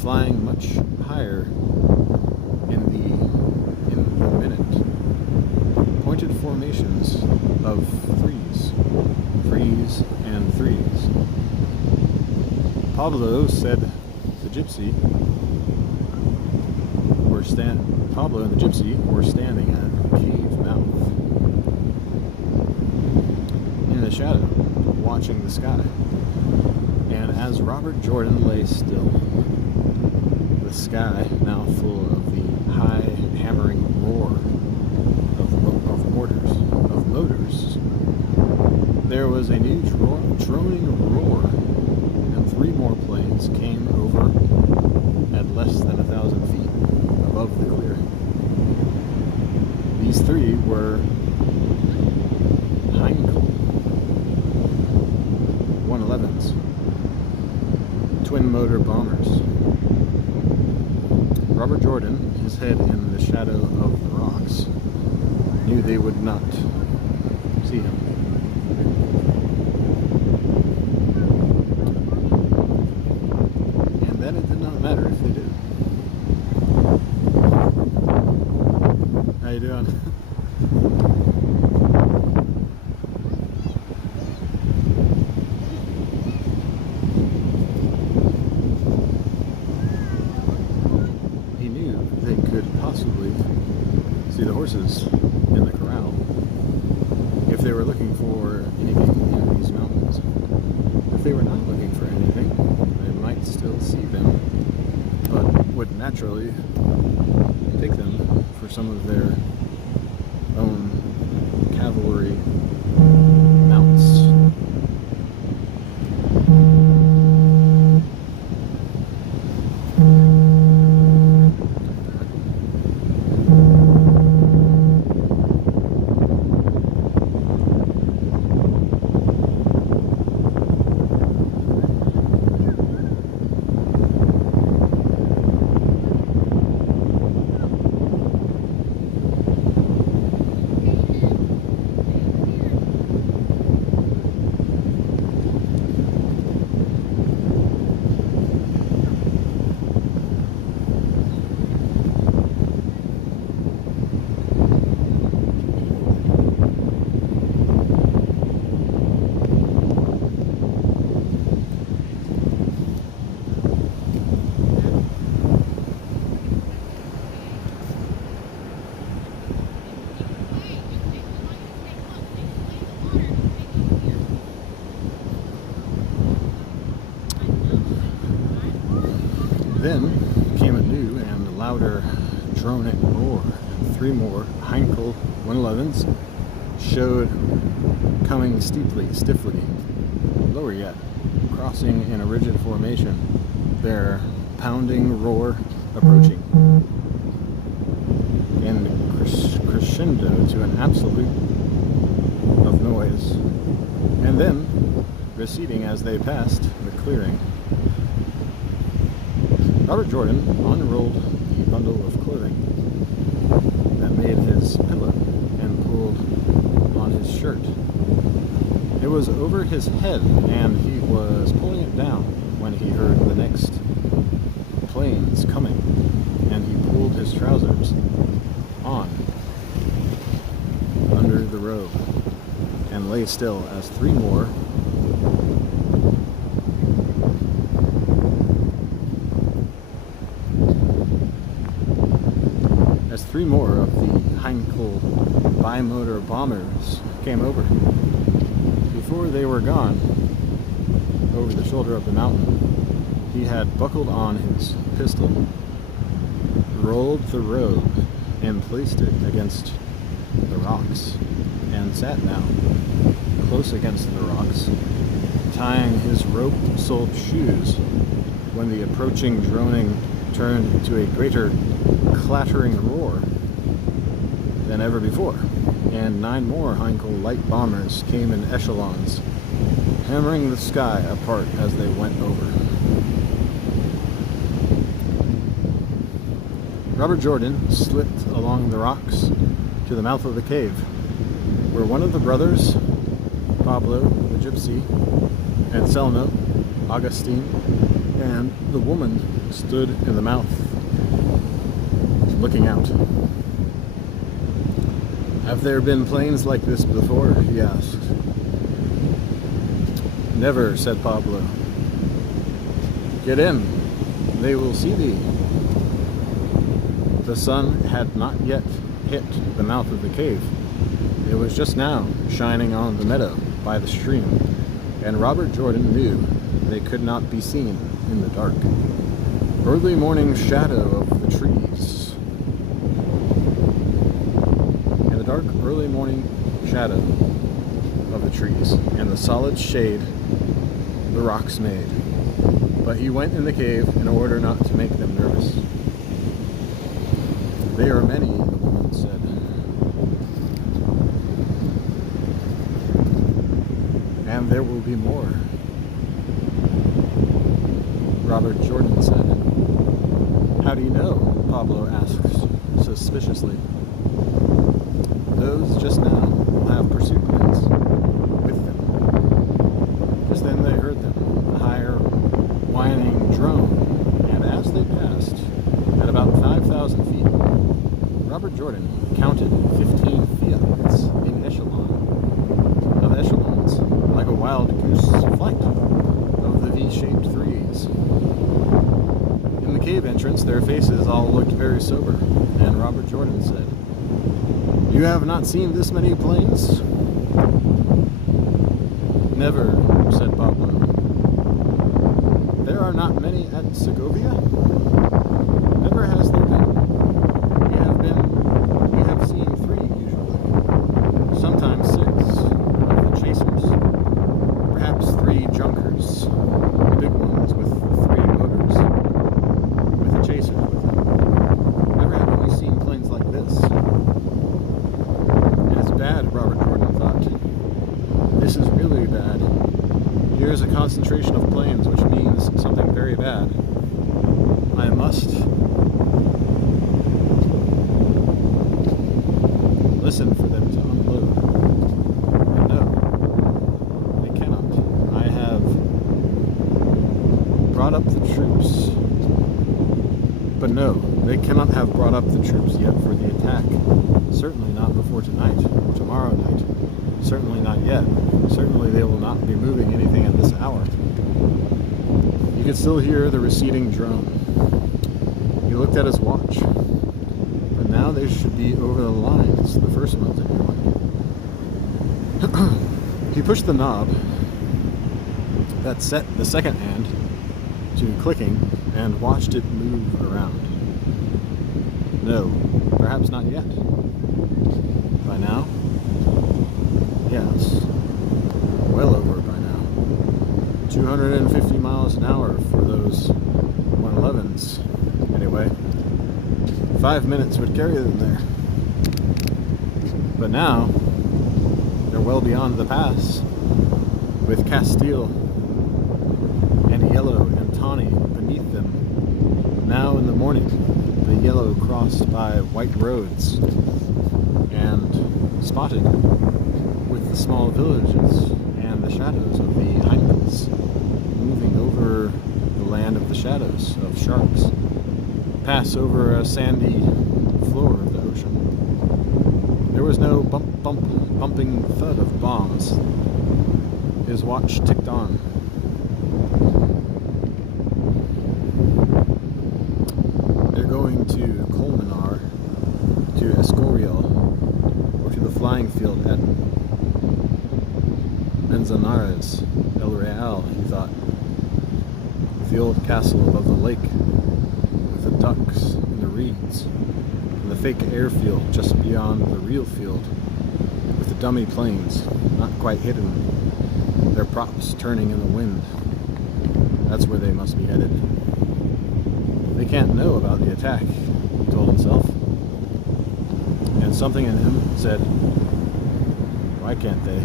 flying much higher in the minute. Pointed formations of 3s, 3s, and 3s. Pablo said the gypsy Pablo and the gypsy were standing at the cave mouth in the shadow, watching the sky. And as Robert Jordan lay still, the sky now full of the high hammering roar of motors, there was a new droning roar, and 3 more planes came over at less than 1,000 feet above the clearing. These 3 were Heinkel 111s, twin motor bombers. Robert Jordan, his head in the shadow of the rocks, knew they would not see him. And that it did not matter if they did. How you doing? for anything in these mountains. If they were not looking for anything, they might still see them, but would naturally take them for some of their own cavalry mounts. Then came a new and louder droning roar, and 3 more Heinkel 111s showed coming stiffly, lower yet, crossing in a rigid formation, their pounding roar approaching, and crescendo to an absolute of noise, and then receding as they passed the clearing. Robert Jordan unrolled the bundle of clothing that made his pillow and pulled on his shirt. It was over his head, and he was pulling it down when he heard the next planes coming, and he pulled his trousers on under the robe and lay still as 3 more of the Heinkel bimotor bombers came over. Before they were gone over the shoulder of the mountain, he had buckled on his pistol, rolled the robe, and placed it against the rocks, and sat down close against the rocks, tying his rope-soled shoes when the approaching droning turned into a greater clattering roar than ever before, and 9 more Heinkel light bombers came in echelons, hammering the sky apart as they went over. Robert Jordan slipped along the rocks to the mouth of the cave, where one of the brothers, Pablo the gypsy, Anselmo, Augustine, and the woman stood in the mouth, looking out. "Have there been planes like this before?" he asked. "Never," said Pablo. "Get in, they will see thee." The sun had not yet hit the mouth of the cave. It was just now shining on the meadow by the stream, and Robert Jordan knew they could not be seen in the dark. Early morning shadow of the trees. In the dark early morning shadow of the trees and the solid shade the rocks made. But he went in the cave in order not to make them nervous. "They are many," the woman said. "And there will be more," Robert Jordan said. "How do you know?" Pablo asked suspiciously. "Those just now will have pursuit planes with them." Just then they heard them, a higher, whining drone, and as they passed, at about 5,000 feet, Robert Jordan counted 15 Fiats in echelons, like a wild goose flight of the V-shaped threes. In the cave entrance, their faces all looked very sober, and Robert Jordan said, "You have not seen this many planes?" Never, said Pablo. There are not many at Segovia? Never has there been. We have seen 3 usually. Sometimes 6 of the chasers. Perhaps 3 junkers. The big ones with 3 motors. With the chasers with them. Never have we seen planes like this. It is bad, Robert Jordan thought. This is really bad. Here is a concentration of planes, which means something very bad. I must listen for them to unload. And no, they cannot. I have brought up the troops. But no, they cannot have brought up the troops yet for the attack. Certainly not before tonight, or tomorrow night. Certainly not yet. Certainly they will not be moving anything at this hour. You could still hear the receding drone. He looked at his watch. But now they should be over the lines, the first ones anyway. He pushed the knob that set the second hand to clicking and watched it move around. No, perhaps not yet. By now? Yes. Well over by now. 250 miles an hour for those 111s. Anyway, 5 minutes would carry them there. But now, they're well beyond the pass, with Castile and Yellow and Tawny beneath them. Now in the morning, the Yellow crossed by white roads and spotted with the small villages and the shadows of the Heinekens moving over the land of the shadows of sharks, pass over a sandy floor of the ocean. There was no bumping thud of bombs. His watch ticked on. They're going to Colmenar, to Escorial, or to the flying field at Manzanares, El Real, he thought. The old castle above the lake, with the ducks and the reeds, and the fake airfield just beyond the real field, with the dummy planes, not quite hidden, their props turning in the wind. That's where they must be headed. They can't know about the attack, he told himself. And something in him said, why can't they?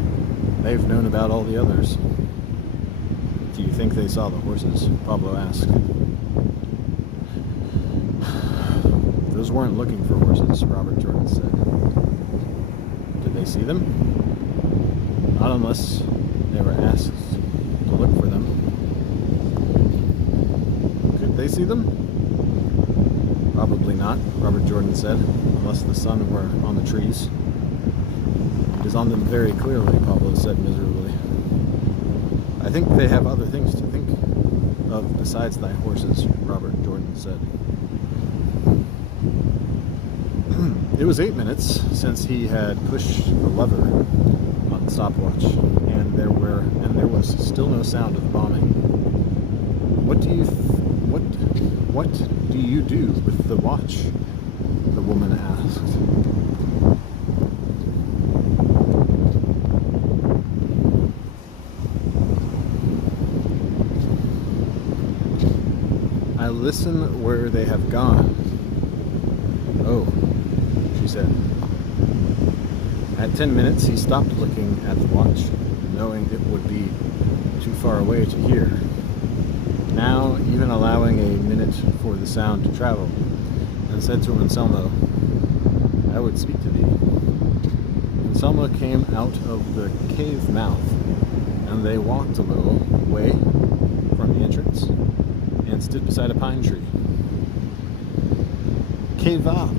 They've known about all the others. Do you think they saw the horses? Pablo asked. Those weren't looking for horses, Robert Jordan said. Did they see them? Not unless they were asked to look for them. Could they see them? Probably not, Robert Jordan said, unless the sun were on the trees. It is on them very clearly, Pablo said miserably. I think they have other things to think of besides thy horses, Robert Jordan said. It was 8 minutes since he had pushed the lever on the stopwatch, and there was still no sound of bombing. What do you do with the watch? The woman asked. I listen where they have gone. Oh, she said. At 10 minutes, he stopped looking at the watch, knowing it would be too far away to hear. Now, even allowing a minute for the sound to travel, and said to Anselmo, I would speak to thee. Anselmo came out of the cave mouth, and they walked a little way from the entrance, and stood beside a pine tree. Que va?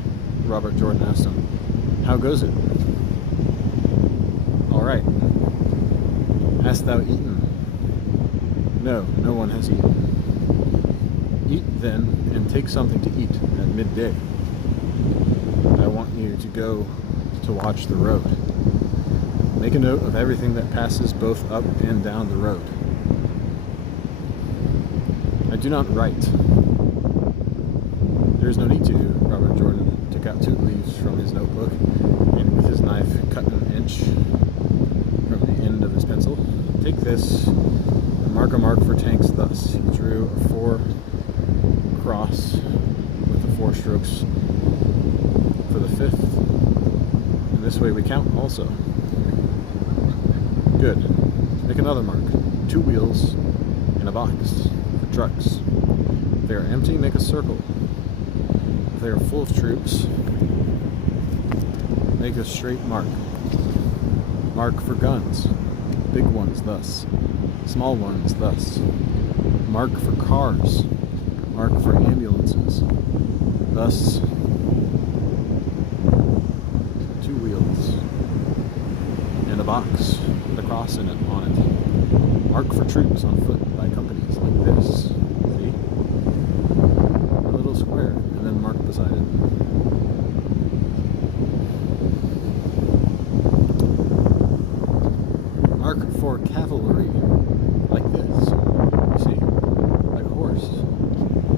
Robert Jordan asked him. How goes it? All right. Hast thou eaten? No, no one has eaten. Eat then, and take something to eat at midday. I want you to go to watch the road. Make a note of everything that passes both up and down the road. I do not write. There is no need to. Robert Jordan took out 2 leaves from his notebook and with his knife cut an inch from the end of his pencil. Take this and mark a mark for tanks thus. He drew a 4 cross with the 4 strokes for the 5th. And this way we count also. Good. Make another mark. 2 wheels in a box for trucks. If they are empty, make a circle. If they are full of troops, make a straight mark. Mark for guns. Big ones thus. Small ones thus. Mark for cars. Mark for ambulances. Thus, 2 wheels and a box with a cross in it on it. Mark for troops on foot by companies like this. See? A little square, and then mark beside it. Mark for cavalry like this. See? Like a horse.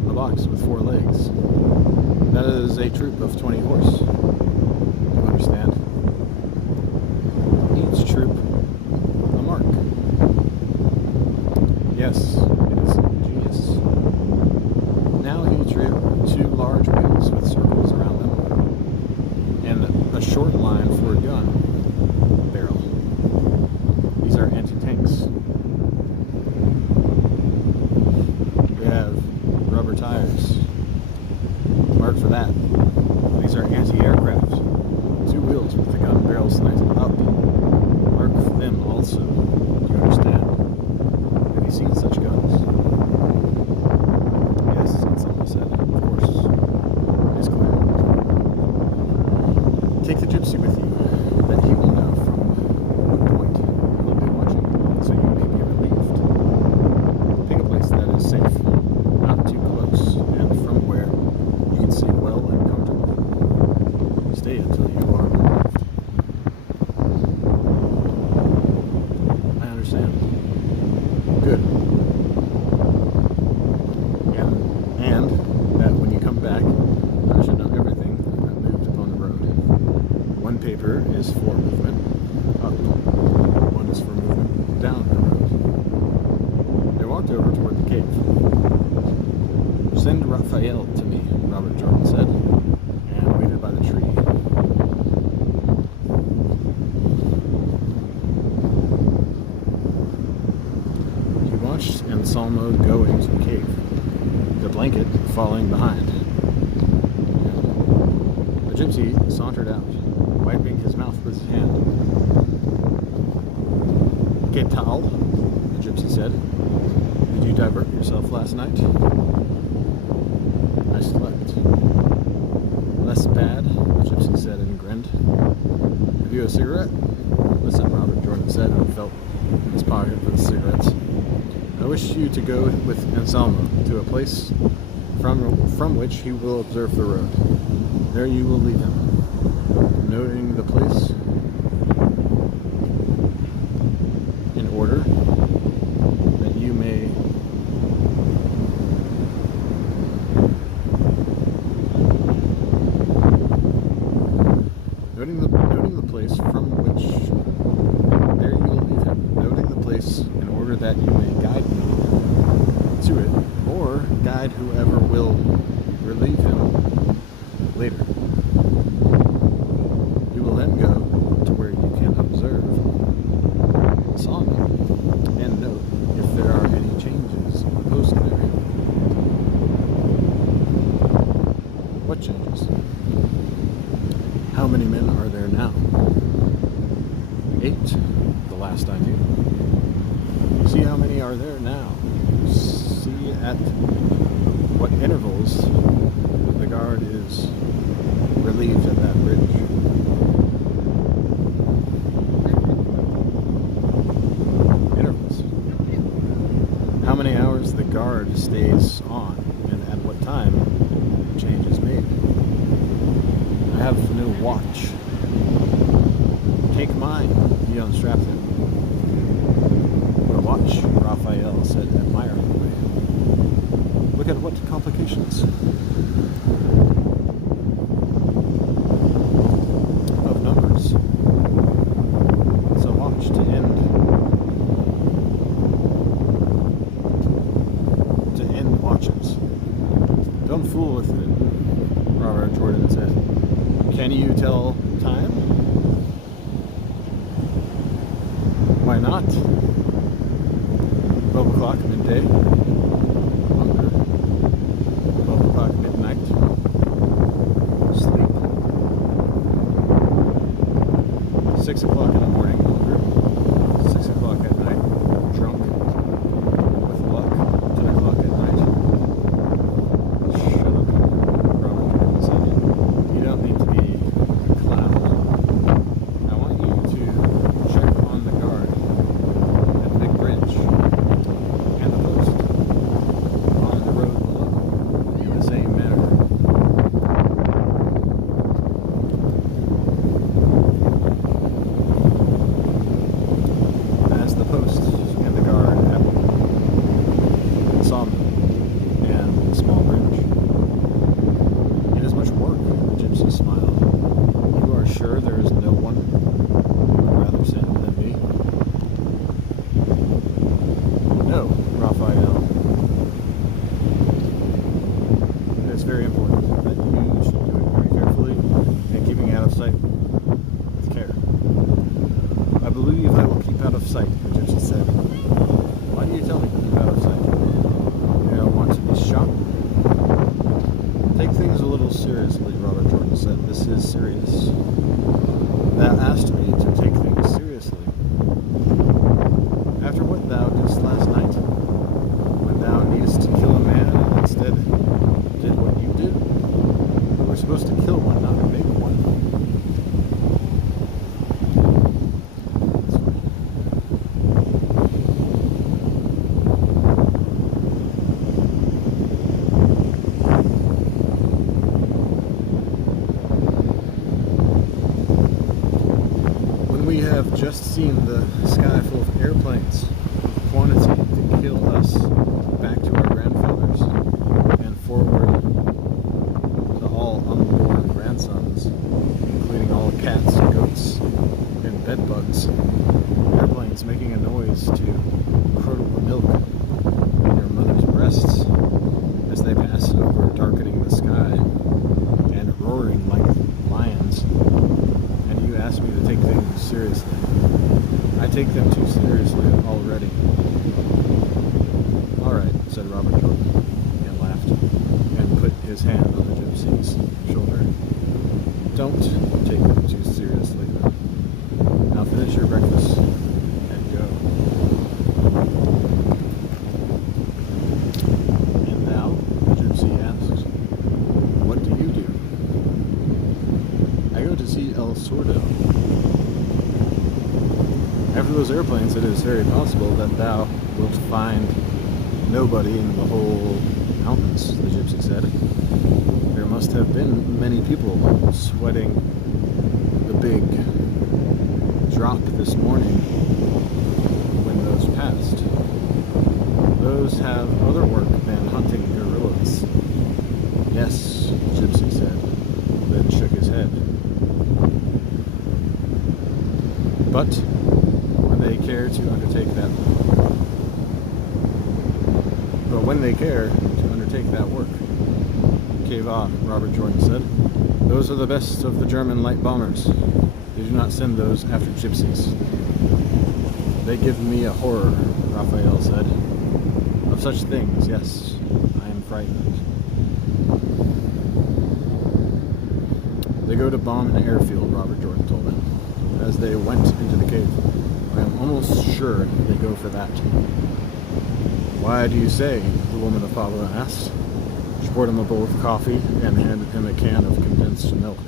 A box with 4 legs. That is a troop of 20 horse. You understand? Each troop a mark. Yes, it is ingenious. Now he drew 2 large wheels with circles around them and a short line for a gun barrel. These are anti-tanks. We have rubber tires. Mark for that. These are anti-aircraft. 2 wheels with the gun barrel slanted up. Mark for them also. Do you understand? Have you seen such guns? Yes, Anselmo said. Of course. It's clear. Take the gypsy with you. That he will know from what point he will be watching, so you may be relieved. Pick a place that is safe, not too close, and from where you can see well and comfortably. Stay until you are relieved. I understand. Good. And that when you come back, I should know everything that moved upon the road. 1 paper is for movement up. 1 is for movement down the road. They walked over toward the cave. Send Raphael to me, Robert Jordan said, and waited by the tree. He watched Anselmo go into the cave, the blanket falling behind. The gypsy sauntered out, wiping his mouth with his hand. "Que tal?" the gypsy said. "Did you divert yourself last night?" "I slept." "Less bad," the gypsy said and grinned. "Have you a cigarette?" "Listen," Robert Jordan said and felt in his pocket for the cigarettes. "I wish you to go with Anselmo to a place from which he will observe the road. There you will leave him, noting the place in order that you may noting the place from which there you will leave him, noting the place in order that you may guide me to it, or guide whoever will relieve him later. You will then go to where you can observe Anselmo and note if there are any changes in the post there." "What changes?" "How many men are there now?" 8, the last I knew. "See how many are there now. See at what intervals the guard is relieved at that bridge." "Intervals. How many hours the guard stays on, and at what time the change is made." "I have no watch." "Take mine," the unstrapped him. But watch, Raphael said admiringly. Look at what complications. Of numbers. So watch to end watches. Don't fool with it, Robert Jordan said. Can you tell time? Why not? 12 o'clock midday. Hunger. 12 o'clock midnight. Sleep. 6 o'clock in the morning. Hunger. 6 o'clock at night. Drunk. With luck. 10 o'clock at night. Shut up, Robert Jordan said. You don't need to be a clown. I want you to check on the guard at the big bridge and the post on the road below in the same manner. As the post and the guard at Somnum and the small bridge. It is much work, the gypsy smiled. You are sure there is no one who would rather send than me? No, Raphael. It is very important that you should do it very carefully and keeping out of sight with care. I believe I will keep out of sight, the gypsy said. Why do you tell me to keep out of sight? You don't want to be shot? Take things a little seriously, Robert Jordan said. This is serious. Thou asked me to take things seriously. After what thou didst last night, when thou needest to kill a man and instead did what you did, you were supposed to kill one, not make one. We have just seen the sky full of airplanes, quantity to kill us back to our grandfathers and forward to all unborn grandsons, including all cats, goats, and bedbugs. Airplanes making a noise to curdle the milk in your mother's breasts as they pass over darkening the sky and roaring like lions. And you ask me to take things seriously. I take them too seriously already. All right, said Robert Jordan, and laughed, and put his hand on the gypsy's shoulder. Don't take them too seriously, then. Now finish your breakfast and go. And now, the gypsy asked, what do you do? I go to see El Sordo. After those airplanes, it is very possible that thou wilt find nobody in the whole mountains, the gypsy said. There must have been many people sweating the big drop this morning when those passed. Those have other work than hunting gorillas. Yes, the gypsy said, then shook his head. But when they care to undertake that work, Keva, Robert Jordan said, those are the best of the German light bombers. They do not send those after gypsies. They give me a horror, Raphael said. Of such things, yes, I am frightened. They go to bomb an airfield, Robert Jordan told him, as they went into the cave. I am almost sure they go for that. Why do you say? The woman of Pablo asked. She poured him a bowl of coffee and handed him a can of condensed milk.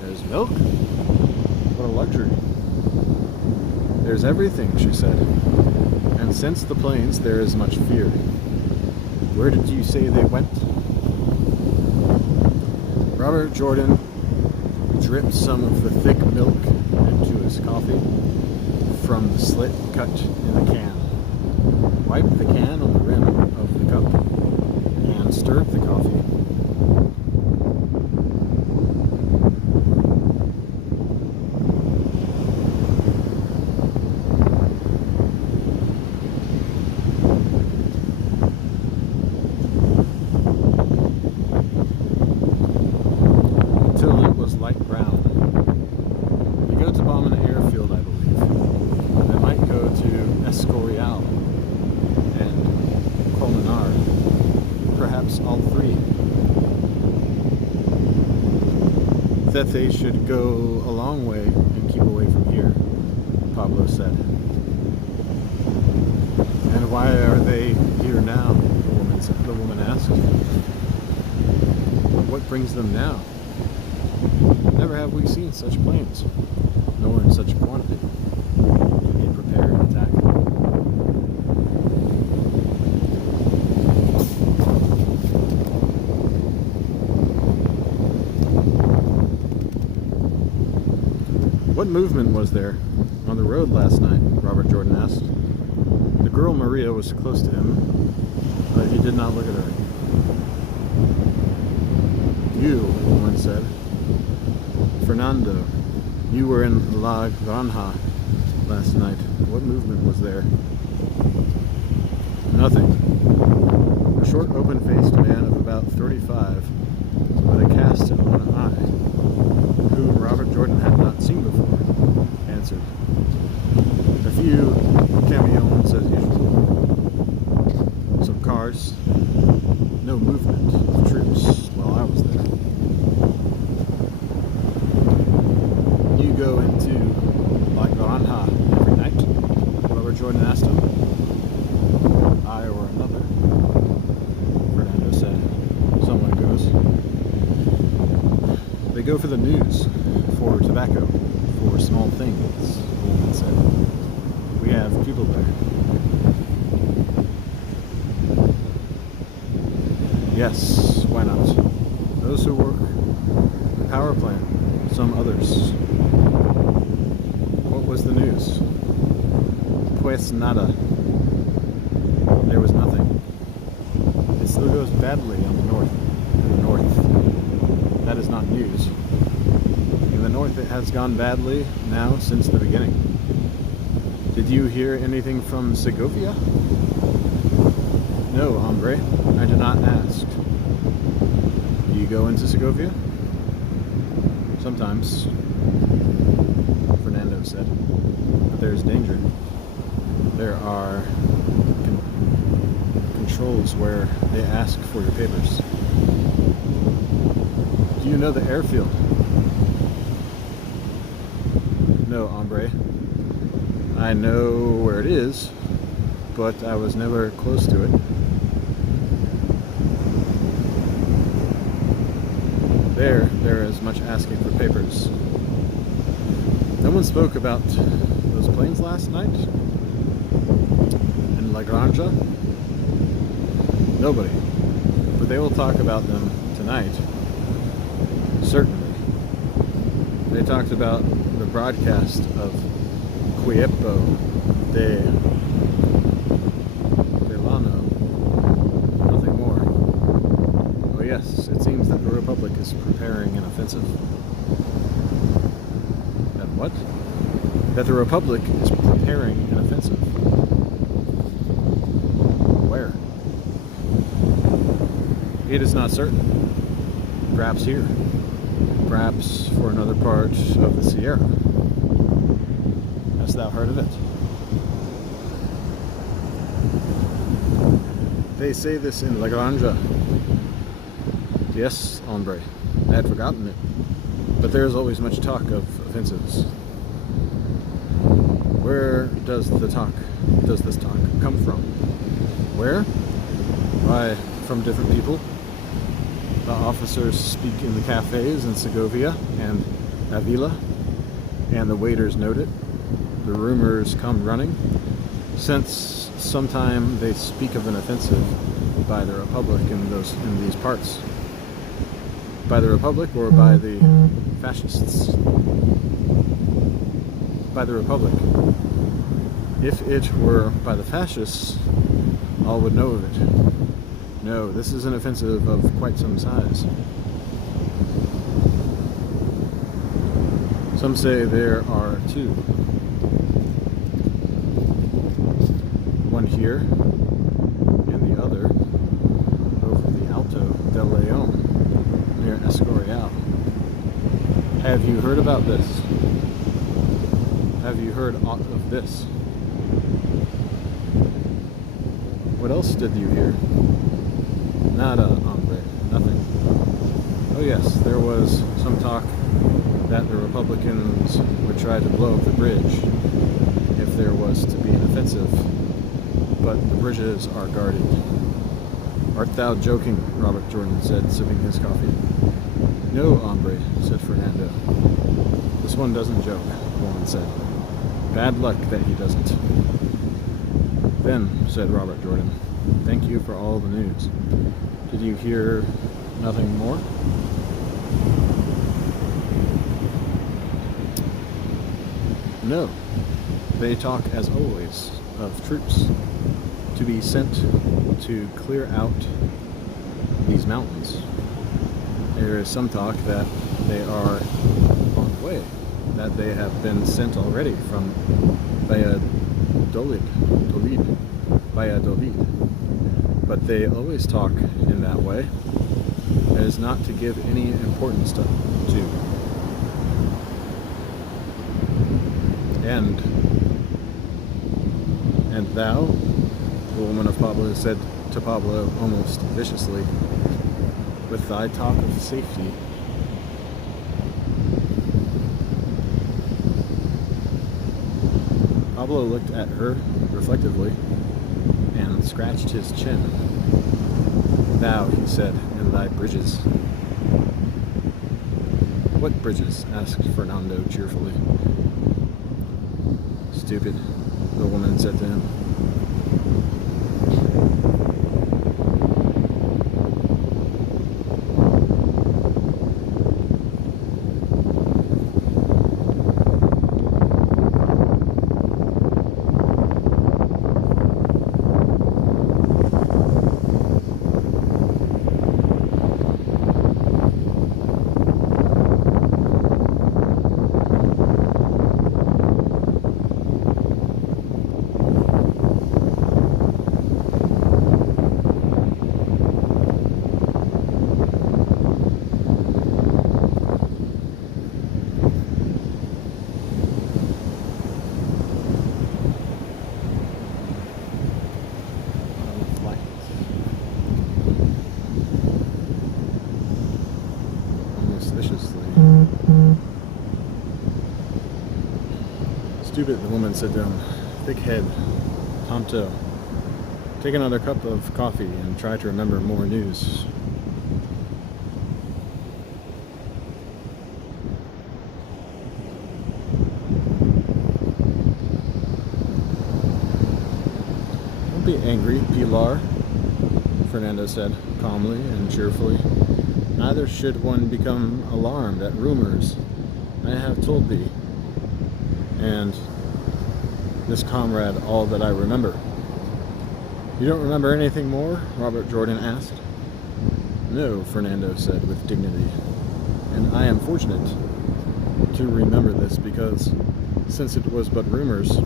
There's milk? What a luxury. There's everything, she said. And since the plains, there is much fear. Where did you say they went? Robert Jordan dripped some of the thick milk into his coffee from the slit cut in the can, wiped the can on the rim of the cup, and stirred the coffee. Until it was light brown. They go to bomb an airfield, I believe. They might go to Escorial and Colmenar. Perhaps all three. That they should go a long way and keep away from here, Pablo said. And why are they here now? The woman asked. What brings them now? Never have we seen such planes, nor in such quantity. They prepare an attack. What movement was there on the road last night? Robert Jordan asked. The girl Maria was close to him, but he did not look at her. You, the woman said. Fernando, you were in La Granja last night. What movement was there? Nothing. A short, open-faced man of about 35, with a cast in one eye, whom Robert Jordan had not seen before, answered. A few camions as usual. Some cars. No movement of troops while I was there. You go into La Granja every night? Robert Jordan asked him. I or another, Fernando said. Someone goes. They go for the news, for tobacco, for small things, the woman said. We have people there. Yes, why not? Those who work the power plant, some others. What was the news? Pues nada. There was nothing. It still goes badly on the north. In the north. That is not news. In the north it has gone badly now since the beginning. Did you hear anything from Segovia? No, hombre. I did not ask. Do you go into Segovia? Sometimes, Fernando said. But there's danger. There are controls where they ask for your papers. Do you know the airfield? No, hombre. I know where it is, but I was never close to it. There is much asking for papers. No one spoke about those planes last night? In La Granja? Nobody. But they will talk about them tonight. Certainly. They talked about the broadcast of Cuiepo de Delano. Nothing more. Oh yes, it seems that the Republic is preparing an offensive. That what? That the Republic is preparing an offensive. Where? It is not certain. Perhaps here. Perhaps for another part of the Sierra. Hast thou heard of it? They say this in La Granja. Yes, hombre. I had forgotten it. But there is always much talk of offensives. Where does this talk come from? Where? Why, from different people. The officers speak in the cafes in Segovia and Avila, and the waiters note it. The rumors come running. Since sometime they speak of an offensive by the Republic in these parts. By the Republic or by the fascists? by the Republic. If it were by the fascists, all would know of it. No, this is an offensive of quite some size. Some say there are two. One here, and the other over the Alto del Leon, near Escorial. Have you heard about this? Have you heard aught of this? What else did you hear? Nada, hombre, nothing. Oh yes, there was some talk that the Republicans would try to blow up the bridge if there was to be an offensive, but the bridges are guarded. Art thou joking? Robert Jordan said, sipping his coffee. No, hombre, said Fernando. This one doesn't joke, the woman said. Bad luck that he doesn't. Then, said Robert Jordan, thank you for all the news. Did you hear nothing more? No. They talk, as always, of troops to be sent to clear out these mountains. There is some talk that they are on the way, that they have been sent already from Valladolid. But they always talk in that way, as not to give any importance to. And thou, the woman of Pablo said to Pablo almost viciously, with thy talk of safety, Pablo looked at her reflectively and scratched his chin. Thou, he said, and thy bridges. What bridges? Asked Fernando cheerfully. Stupid, the woman said to him. Stupid, the woman said to him. Thick head, tonto. Take another cup of coffee and try to remember more news. Don't be angry, Pilar, Fernando said, calmly and cheerfully. Neither should one become alarmed at rumors. I have told thee, and this comrade, all that I remember. You don't remember anything more? Robert Jordan asked. No, Fernando said with dignity. And I am fortunate to remember this because, since it was but rumors,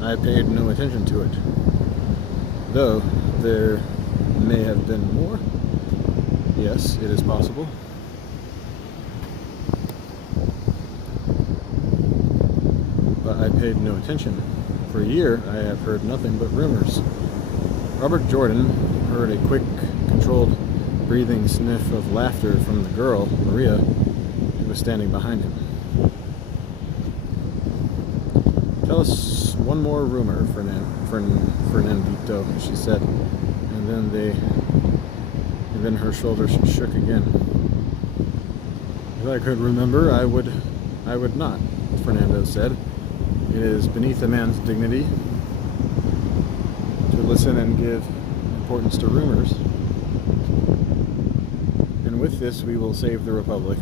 I paid no attention to it. Though there may have been more. Yes, it is possible. But I paid no attention. For a year, I have heard nothing but rumors. Robert Jordan heard a quick, controlled, breathing sniff of laughter from the girl, Maria, who was standing behind him. Tell us one more rumor, Fernandito, she said, and then her shoulders shook again. If I could remember, I would not, Fernando said. It is beneath a man's dignity to listen and give importance to rumors. And With this we will save the Republic,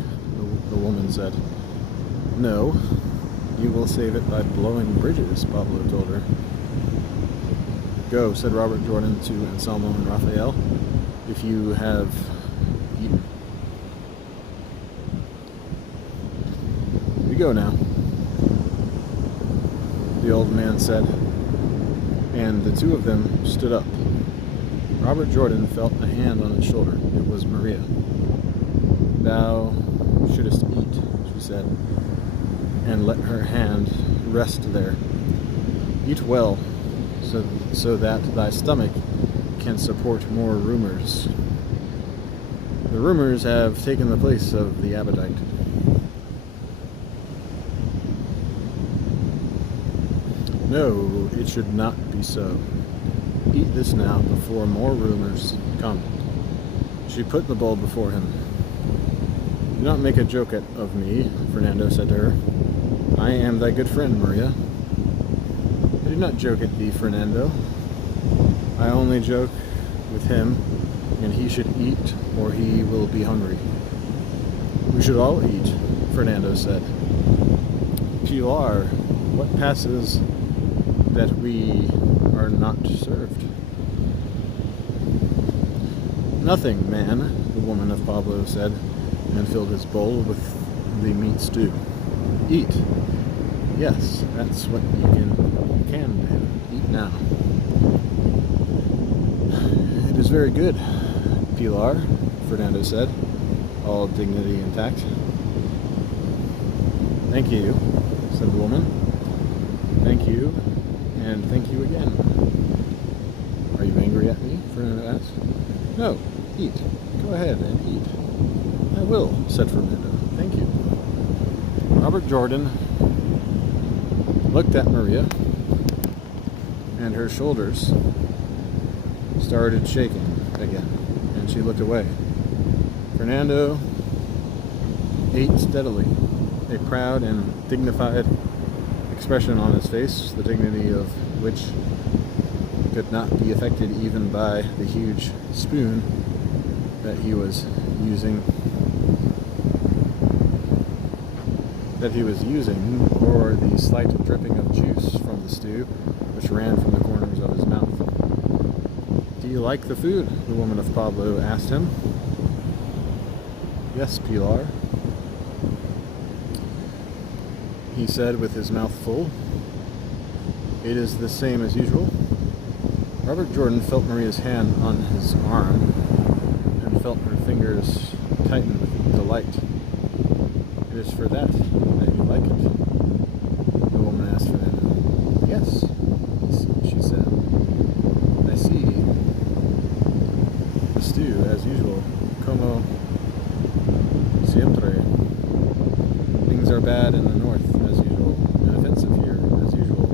the woman said. No, you will save it by blowing bridges, Pablo told her. Go, said Robert Jordan to Anselmo and Raphael, if you have eaten. We go now, the old man said, and the two of them stood up. Robert Jordan felt a hand on his shoulder. It was Maria. Thou shouldest eat, she said, and let her hand rest there. Eat well, so that thy stomach can support more rumors. The rumors have taken the place of the appetite. No, it should not be so. Eat this now before more rumors come. She put the bowl before him. Do not make a joke of me, Fernando said to her. I am thy good friend, Maria. I do not joke at thee, Fernando. I only joke with him, and he should eat, or he will be hungry. We should all eat, Fernando said. Pilar, what passes that we are not served? Nothing, man, the woman of Pablo said, and filled his bowl with the meat stew. Eat. Yes, that's what you can do. Eat now. It is very good, Pilar, Fernando said, all dignity intact. Thank you, said the woman. Thank you, and thank you again. Are you angry at me? Fernando asked. No, eat. Go ahead and eat. I will, said Fernando. Thank you. Robert Jordan looked at Maria, and her shoulders started shaking again, and she looked away. Fernando ate steadily, a proud and dignified expression on his face, the dignity of which could not be affected even by the huge spoon that he was using, or the slight dripping of juice from the stew which ran from the corners of his mouth. Do you like the food? The woman of Pablo asked him. Yes, Pilar, he said with his mouth full. It is the same as usual. Robert Jordan felt Maria's hand on his arm and felt her fingers tighten with delight. It is for that you like it? The woman asked Fernando. Yes, she said. I see. The stew, as usual. Como siempre. Things are bad in the north, as usual, and offensive here, as usual.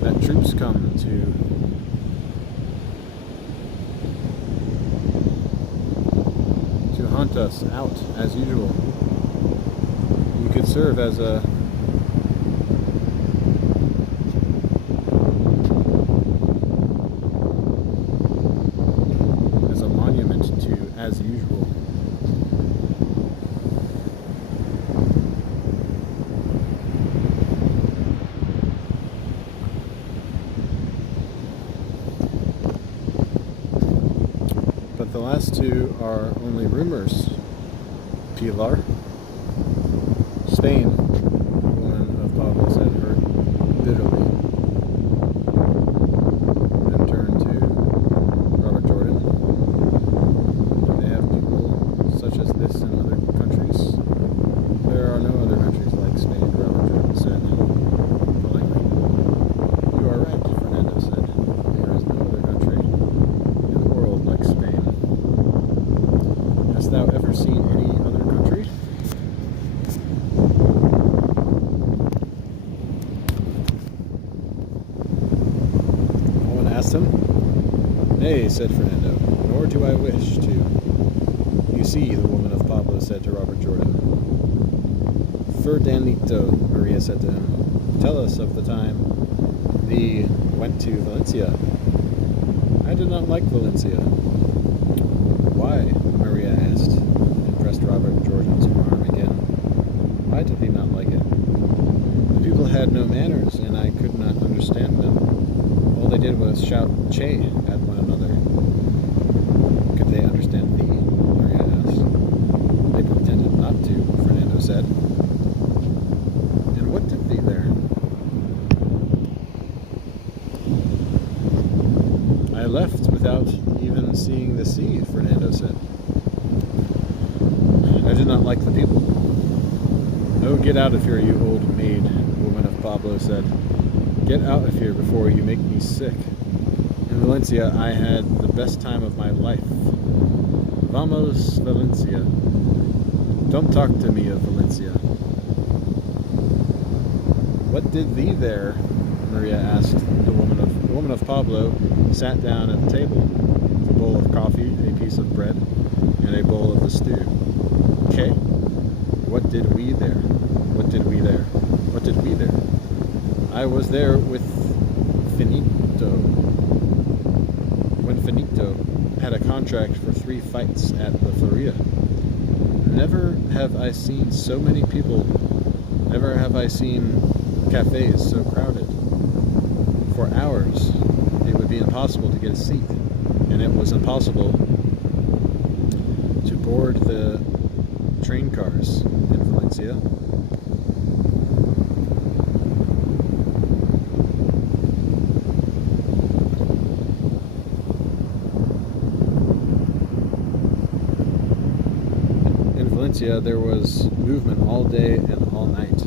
That troops come to hunt us out, as usual. You could serve as a monument to as usual. But the last two are only rumors, Pilar. Spain, the woman of Pablo said her bitterly, then turned to Robert Jordan. Do they have people such as this in other countries? There are no other countries like Spain, Robert Jordan said politely. You are right, Fernando said. There is no other country in the world like Spain. Hast thou ever seen any other country? No one asked him. Nay, said Fernando, nor do I wish to. You see, the woman of Pablo said to Robert Jordan, Fernandito, Maria said to him. Tell us of the time thee went to Valencia. I did not like Valencia. Why? Maria asked, and pressed Robert Jordan's arm again. Why did he not like it? The people had no manners, and I could not understand them. All they did was shout "Che" at one another. Could they understand thee? Maria asked. They pretended not to, Fernando said. And what did thee there? I left without even seeing the sea, Fernando said. I did not like the people. Oh, get out of here, you old maid, woman of Pablo said. Get out of here before you make me sick. In Valencia, I had the best time of my life. Vamos, Valencia. Don't talk to me of Valencia. What did thee there? Maria asked. The woman of Pablo sat down at the table with a bowl of coffee, a piece of bread, and a bowl of the stew. Okay. What did we there? What did we there? What did we there? I was there with Finito. When Finito had a contract for 3 fights at the Floria. Never have I seen so many people. Never have I seen cafes so crowded. For hours, it would be impossible to get a seat, and it was impossible to board the train cars in Valencia. In Valencia, there was movement all day and all night.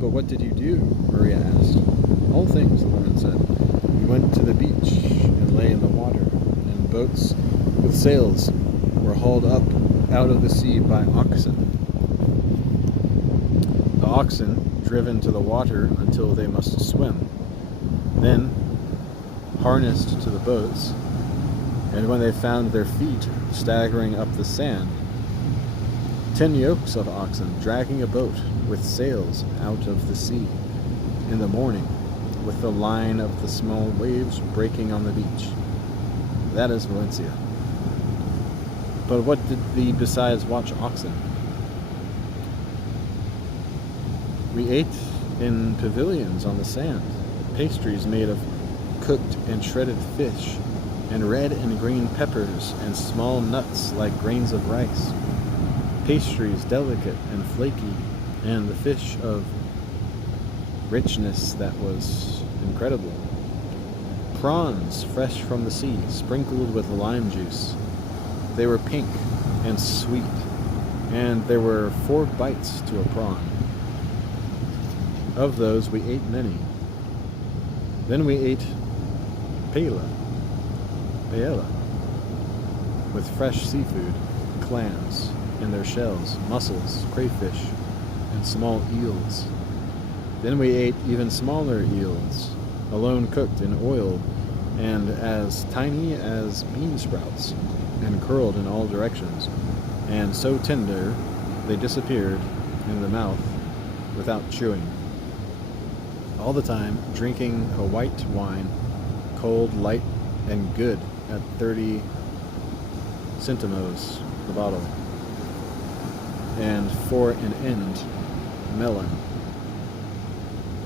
But what did you do? Maria asked. All things, the woman said. We went to the beach and lay in the water, and boats with sails were hauled up out of the sea by oxen. The oxen driven to the water until they must swim, then harnessed to the boats, and when they found their feet staggering up the sand, 10 yokes of oxen dragging a boat with sails out of the sea in the morning, with the line of the small waves breaking on the beach. That is Valencia. But what did thee besides watch oxen? We ate in pavilions on the sand, pastries made of cooked and shredded fish, and red and green peppers, and small nuts like grains of rice, pastries delicate and flaky, and the fish of richness that was incredible. Prawns fresh from the sea, sprinkled with lime juice. They were pink and sweet, and there were 4 bites to a prawn. Of those we ate many. Then we ate paella, with fresh seafood, clams and their shells, mussels, crayfish, and small eels. Then we ate even smaller eels, alone cooked in oil, and as tiny as bean sprouts, and curled in all directions, and so tender they disappeared in the mouth without chewing. All the time drinking a white wine, cold, light, and good at 30 centimos the bottle. And for an end, melon.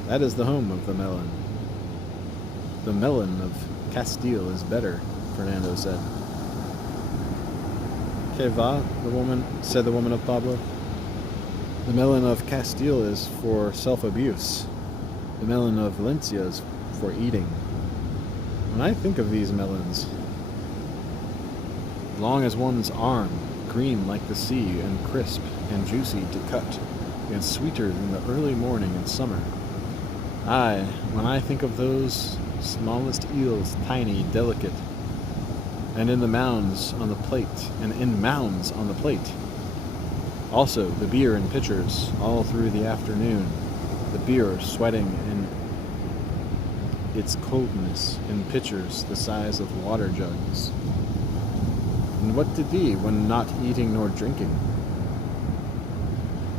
That is the home of the melon. The melon of Castile is better, Fernando said. Que va, said the woman of Pablo. The melon of Castile is for self-abuse. The melon of Valencia is for eating. When I think of these melons, long as one's arm, green like the sea, and crisp and juicy to cut, and sweeter than the early morning in summer. When I think of those smallest eels, tiny, delicate, and in mounds on the plate. Also, the beer in pitchers all through the afternoon, the beer sweating in its coldness in pitchers the size of water jugs. And what did thee when not eating nor drinking?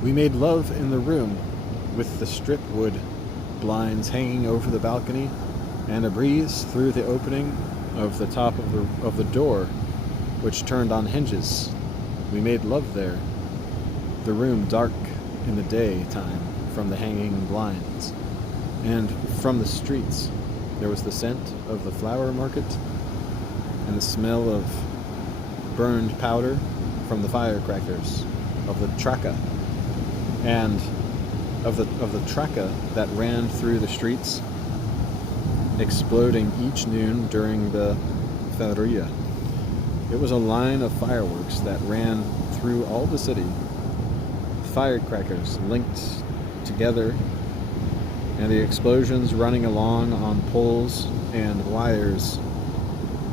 We made love in the room, with the strip wood blinds hanging over the balcony, and a breeze through the opening of the top of the door, which turned on hinges. We made love there, the room dark in the daytime from the hanging blinds, and from the streets there was the scent of the flower market and the smell of burned powder from the firecrackers, of the tracca, and of the tracca that ran through the streets, exploding each noon during the feria. It was a line of fireworks that ran through all the city, firecrackers linked together, and the explosions running along on poles and wires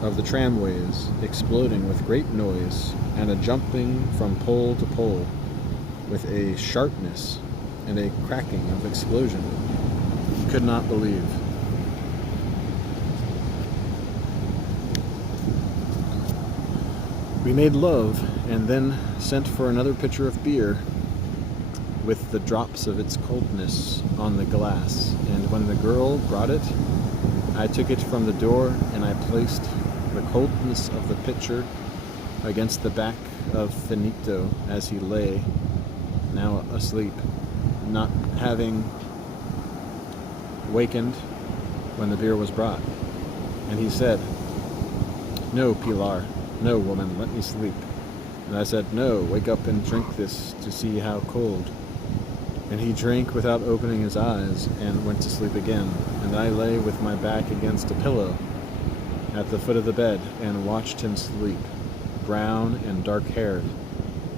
of the tramways, exploding with great noise, and a jumping from pole to pole with a sharpness and a cracking of explosion you could not believe. We made love and then sent for another pitcher of beer with the drops of its coldness on the glass, and when the girl brought it, I took it from the door and I placed the coldness of the pitcher against the back of Finito as he lay, now asleep, not having wakened when the beer was brought. And he said, "No, Pilar, no, woman, let me sleep." And I said, "No, wake up and drink this to see how cold." And he drank without opening his eyes and went to sleep again. And I lay with my back against a pillow at the foot of the bed and watched him sleep, brown and dark-haired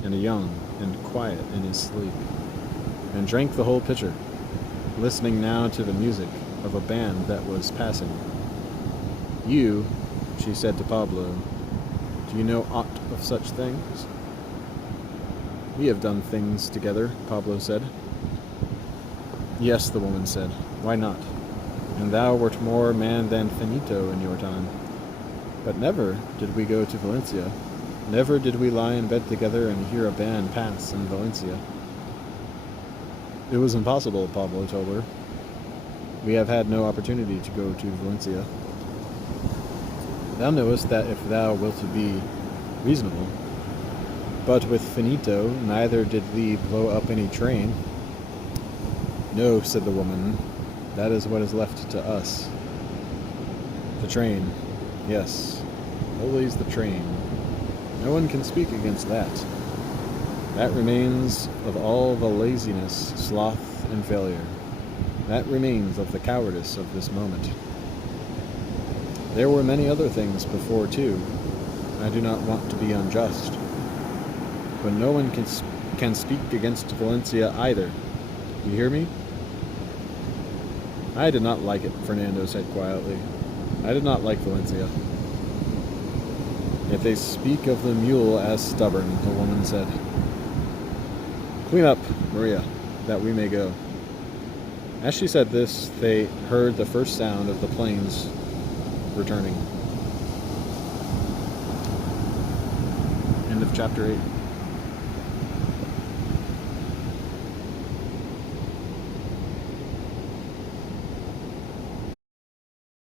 and young and quiet in his sleep, and drank the whole pitcher, listening now to the music of a band that was passing. "You," she said to Pablo, "do you know aught of such things?" "We have done things together," Pablo said. "Yes," the woman said, "why not? And thou wert more man than Finito in your time. But never did we go to Valencia. Never did we lie in bed together and hear a band pass in Valencia." "It was impossible," Pablo told her. "We have had no opportunity to go to Valencia. Thou knowest that if thou wilt be reasonable. But with Finito neither did thee blow up any train." "No," said the woman, "that is what is left to us. The train, yes, always the train. No one can speak against that. That remains of all the laziness, sloth, and failure. That remains of the cowardice of this moment. There were many other things before, too. I do not want to be unjust. But no one can speak against Valencia either. You hear me?" "I did not like it," Fernando said quietly. "I did not like Valencia." "Yet they speak of the mule as stubborn," the woman said. "Clean up, Maria, that we may go." As she said this, they heard the first sound of the planes returning. End of chapter 8.